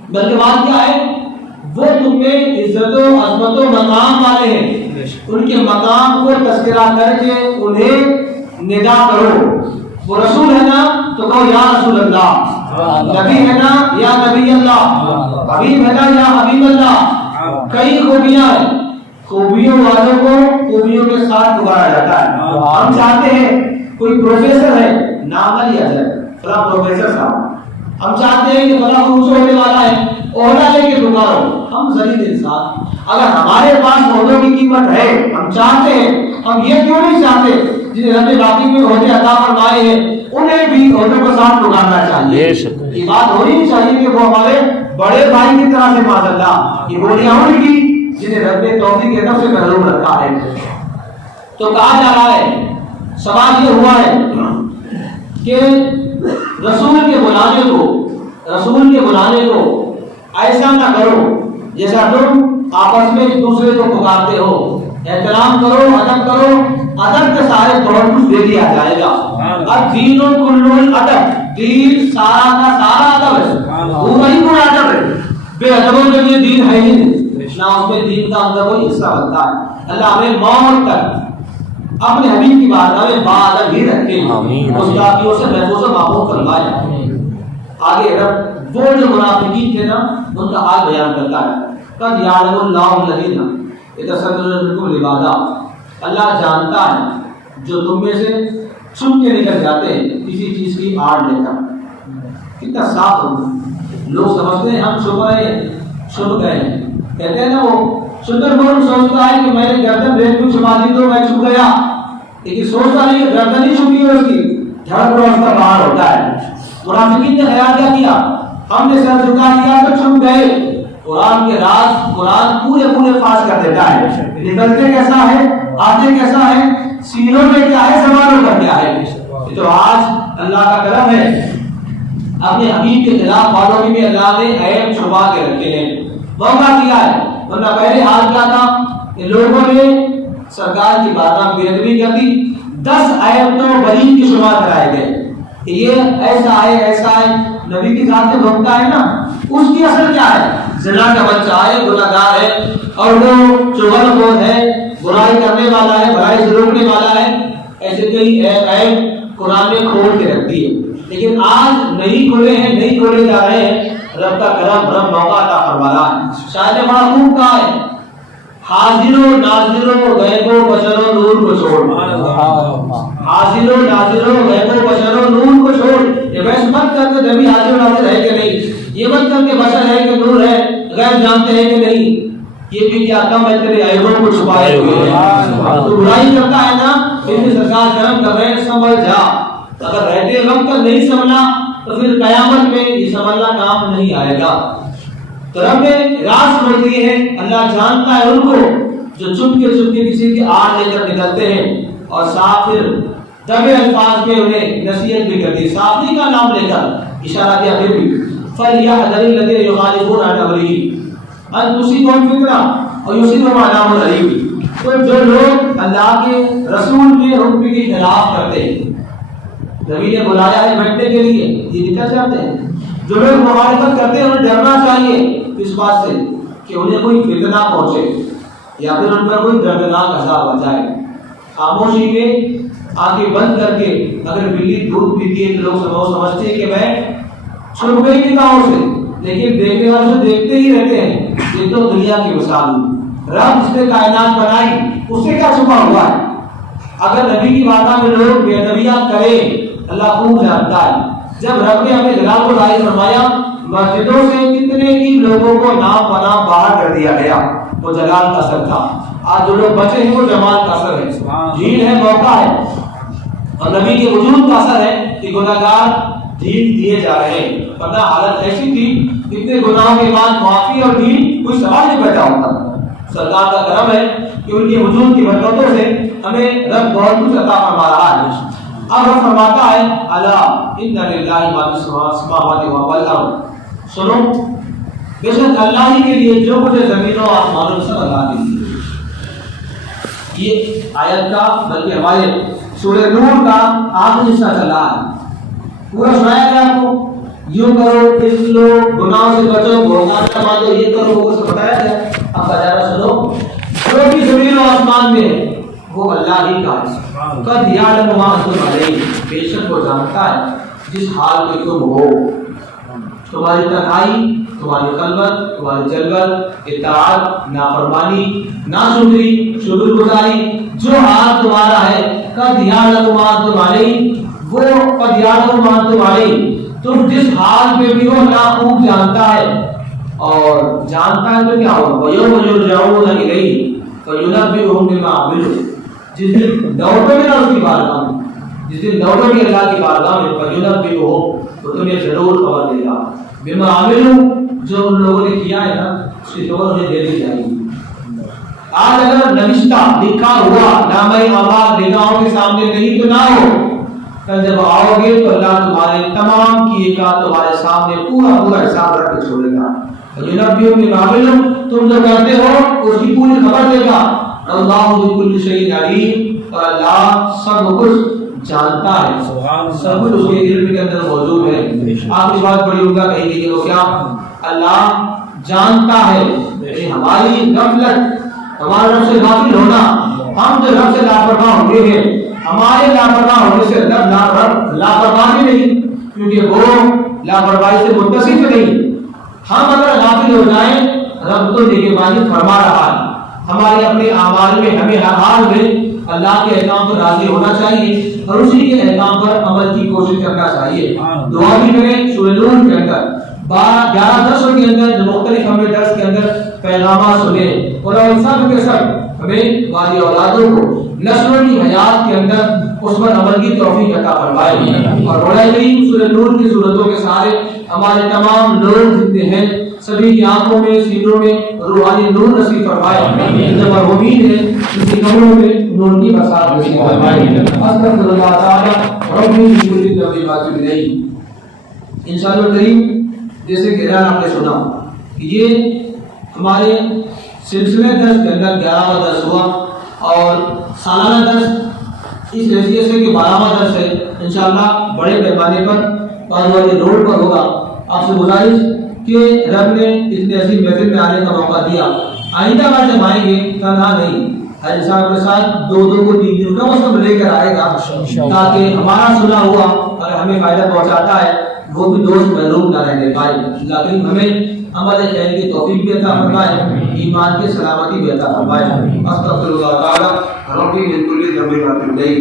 بلکہ بات کیا ہے، وہ تم میں عزت و عظمت و مقام والے ہیں، ان کے مقام کو تذکرہ کر کے انہیں ندا کرو. وہ رسول ہے نا تو کہو یا رسول اللہ، نبی ہے نا یا نبی اللہ، حبیب ہے نا یا حبیب اللہ. کئی خوبیاں ہیں، خوبیوں والوں کو خوبیوں کے ساتھ پکارا جاتا ہے. ہم چاہتے ہیں کوئی پروفیسر ہے نام نہ لیا جائے فلاں پروفیسر صاحب، ہم چاہتے ہیں کہ فلاں عروج ہونے والا ہے عہدہ لے کے پکارو. ہم ذلیل انسان، اگر ہمارے پاس عہدوں کی قیمت ہے ہم چاہتے ہیں، ہم یہ کیوں نہیں چاہتے جنہیں رب باقی میں عہدے عطا فرمائے ہیں انہیں بھی عہدوں کے ساتھ پکارنا چاہیے. یہ بات ہونی نہیں چاہیے کہ وہ ہمارے بڑے بھائی کی طرح سے معاذ اللہ یہ بولیاں ان کی جنہیں رب توفیق کے طرف سے محروم رکھا ہے. تو کہا جا رہا ہے، سوال یہ ہوا ہے کہ رسول کے بلانے کو ایسا نہ کرو جیسا تم آپس میں ایک دوسرے کو پکارتے ہو. احترام کرو، ادب کرو، ادب کے سارے بہت کچھ دے دیا جائے گا. اب دین و کل ادب، دین سارا کا سارا ادب ہے، وہی پورا ادب ہے. بے ادبوں کے لیے دین ہے ہی نہیں، نہ اس میں دین کا اندر کوئی حصہ بنتا ہے. اللہ ہمیں موت تک اپنے حبیب کی بات ہمیں باادب ہی رکھے، گستاخیوں سے محفوظ و محفوظ فرمائے. آگے رب وہ جو منافقین تھے نا ان کا حال بیان کرتا ہے. قد یعلم اللہ الذین یتصدون منکم لواذا، اللہ جانتا ہے جو تم میں سے چھپ کے نکل جاتے ہیں کسی چیز کی آڑ لے کر. کتنا صاف ہوگا. لوگ سمجھتے ہیں ہم چھپ رہے ہیں، چھپ گئے ہیں. کہتے ہیں نا وہ سندر بول سوچتا ہے کہ میں نے گردن ریت میں چھپا دی تو میں چھپ گیا، لیکن سوچتا نہیں کہ گردن نہیں چھپی ہے اس کی، جھڑ پر اس کا باہر ہوتا ہے. منافقین نے خیال کیا کیا، ہم نے سر جھکا دیا تو چھپ گئے. قرآن کے راز قرآن پورے فاش کر دیتا ہے. نکلتے کیسا ہے، آتے کیسا ہے، سینوں میں کیا ہے، زبانوں پر کیا ہے. تو آج اللہ کا کرم ہے اپنے حبیب کے خلاف والوں میں بھی اللہ نے عیب چھپا کے رکھے ہیں، موقع دیا ہے. ورنہ پہلے حال کیا تھا کہ لوگوں نے سرکار کی باتیں بے ادبی کر دی، 10 عیب تو ولی کی شمار کرائے گئے کہ یہ ایسا ہے ایسا ہے. نبی کی ذات میں بھوکتا ہے نا، اس کی اصل کیا ہے، زنا کا بچہ ہے، گناہ گار ہے، اور وہ چغل خور ہے، برائی کرنے والا ہے، برائی سے روکنے والا ہے. ایسے کئی عیب قرآن نے کھول کے رکھ دیے. لیکن آج نہیں کھلے ہیں، نہیں کھولے جا رہے ہیں. رب کا کرم، رب موقع عطا فرما رہا ہے. شاید بڑا خوب کہا ہے، حاضروں ناظروں غیب و بشر و نور کو چھوڑ. حاضروں ناظروں غیب و بشر و نور کو چھوڑ. یہ بحث مت کر کے نبی حاضر و ناظر ہے کہ نہیں، یہ مت کر کے بشر ہے کہ نور ہے، غیب جانتے ہیں کہ نہیں. یہ بھی کیا کم ہے تیرے عیبوں کو چھپائے ہوئے ہیں. تو برائی کرتا ہے نا، پھر سرکار کرم کر رہے ہیں، سنبھل جا. اگر رہتے وقت نہیں سنبھلا تو پھر قیامت میں یہ سنبھلنا کام نہیں آئے گا. تو رب نے راز کھول دیے ہیں. اللہ جانتا ہے ان کو جو چپ کے کسی کی آڑ لے کر نکلتے ہیں، اور ساتھ پھر دبے الفاظ میں انہیں نصیحت بھی کرتی، صافی کا نام لے کر اشارہ کیا. پھر بھی فَلْيَحْذَرِ الَّذِينَ يُخَالِفُونَ عَنْ أَمْرِهِ أَن تُصِيبَهُمْ فِتْنَةٌ أَوْ يُصِيبَهُمْ عَذَابٌ أَلِيمٌ. تو جو لوگ اللہ کے رسول کے حکم کے خلاف کرتے ہیں، نبی نے بلایا ہے بیٹھنے کے لیے، یہ نکل جاتے ہیں. جو لوگ مخالفت کرتے ہیں انہیں ڈرنا چاہیے اس بات سے کہ انہیں کوئی فتنہ پہنچے یا پھر ان پر کوئی دردناک عذاب آ جائے. خاموشی میں آنکھیں بند کر کے اگر بلی دودھ پیتی ہے تو لوگ سمجھتے ہیں کہ میں چھپ گئی نگاہوں سے، لیکن دیکھنے والے سے دیکھتے ہی رہتے ہیں. یہ تو دنیا کی مثال ہے. رب جس نے کائنات بنائی اس سے کیا چھپا ہوا ہے. اگر نبی کی بارگاہ میں لوگ بے ادبیات کریں اللہ خوب جانتا ہے. جب رب نے اپنے جلال کو ظاہر فرمایا مسجدوں سے کتنے ہی لوگوں کو نام پناہ باہر کر دیا گیا, وہ جلال کا اثر تھا. آج جو لوگ بچے ہیں وہ جمال کا اثر ہے, جھیل ہے, موقع ہے, اور نبی کے وجود کا اثر ہے کہ گناہگار ڈھیل دیے جا رہے ہیں. ورنہ حالت ایسی تھی اتنے گناہوں کے بعد معافی اور ڈھیل کوئی سوال نہیں بیٹھا ہوتا. سرکار کا کرم ہے کہ ان کے وجود کی برکتوں سے ہمیں رب بہت کچھ عطا فرما رہا ہے. اب رب فرماتا ہے الا ان للہ ما فی السماوات و الارض, سنو بے شک اللہ ہی کے لیے جو کچھ زمینوں و آسمانوں میں سب اللہ کے لیے. یہ آیت کا بلکہ ہمارے سورہ نور کا آخری حصہ چل رہا ہے. پورا سنایا گیا آپ کو, یوں کرو, اس لو, گناہوں سے بچو, بہتان سے باندھو, یہ کرو, وہ سب بتایا گیا. اب بجارہ سنو, جو بھی زمین و آسمان میں ہے وہ اللہ ہی کا ہے. قد یعلم ما انتم علیہ, بے شک وہ جانتا ہے جس حال میں تم ہو. تمہاری تنہائی, تمہاری خلوت, تمہاری جلوت, اطاعت, نافرمانی, ناشکری, شکر گزاری, جو حال تمہارا ہے. قد یعلم ما انتم علیہ, وہ قد یعلم ما انتم علیہ, تم جس حال میں بھی ہو اللہ خوب جانتا ہے. اور جانتا ہے تو کیا ہوگا, وَيَوْمَ يُرْجَعُونَ إِلَيْهِ فَيُنَبِّئُهُم بِمَا عَمِلُوا, جس دن لوٹو گے نا اس کی بارگاہ میں, جس دن لوٹو گے اللہ کی بارگاہ میں, فَيُنَبِّئُهُم, تو تمہیں ضرور خبر دے گا, بِمَا عَمِلُوا, جو ان لوگوں نے کیا ہے نا اس کی خبر انہیں دے دی جائے گی. آج اگر نوشتہ لکھا ہوا نامۂ اعمال نگاہوں کے سامنے نہیں تو نہ ہو, کل جب آؤ گے تو اللہ تمہارے تمام کیے کا تمہارے سامنے پورا پورا حساب رکھ کے چھوڑے گا. فَيُنَبِّئُهُم بِمَا عَمِلُوا, تم جو کرتے ہو اس کی پوری خبر دے گا. اللہ بكل شيء علیم, اور اللہ سب کچھ جانتا ہے, سب کچھ اس کے علم کے اندر موجود ہے. آپ اس بات بڑی عمدہ کہی گئی ہے, وہ کیا, اللہ جانتا ہے کہ ہماری غفلت, ہمارے رب سے غافل ہونا, ہم جو رب سے لاپرواہ ہوئے ہیں, ہمارے لاپرواہ ہونے سے رب لاپرواہ نہیں, کیونکہ وہ لاپرواہی سے متصف نہیں. ہم اگر غافل ہو جائیں رب تو نگہبانی فرما رہا ہے. ہمارے اپنے اعمال میں ہمیں ہر حال میں اللہ کے احکام پر راضی ہونا چاہیے اور اسی کے احکام پر عمل کی کوشش کرنا چاہیے. دعا بھی کریں سورہ نور کے اندر 11 درسوں کے اندر جو مختلف ہمیں درس کے اندر پیغامات سنے, اور ان سب کے سب ہمیں ہماری اولادوں کو نسلوں کی حیات کے اندر اس پر عمل کی توفیق عطا فرمائے. اور مولا کریم سورہ نور کی صورتوں کے سارے ہمارے تمام لوگ جتنے ہیں سبھی کی آنکھوں میں, سینوں میں روحانی نور نصیب فرمائے. جب امید ہے ان کی قبروں میں نور کی بساط نصیب فرمائے. استغفر اللہ تعالی ربی من کل ذنب واتوب الیہ. انشاءاللہ کریم, جیسے کہ اعلان آپ نے سنا کہ یہ ہمارے سلسلے درس کے اندر 11واں درس ہوا, اور سالانہ درس اس حیثیت سے کہ 12واں درس ہے. انشاءاللہ بڑے پیمانے پر بازواری روڈ پر ہوگا. آپ سے گزارش کہ رب نے اتنے عظیم محفل میں آنے کا موقع دیا, آئندہ بار جب آئیں گے تنہا نہیں, ہر انسان کے ساتھ 2 کو 3 دن کم از کم لے کر آئے گا, تاکہ ہمارا سنا ہوا اگر ہمیں فائدہ پہنچاتا ہے وہ بھی دوست محروم نہ رہنے پائے. اللہ کریم ہمیں عمل خیر کی توفیق بھی عطا فرمائے, ایمان کی سلامتی بھی عطا فرمائے. استغفر اللہ تعالی ربی من کل ذنب واتوب الیہ.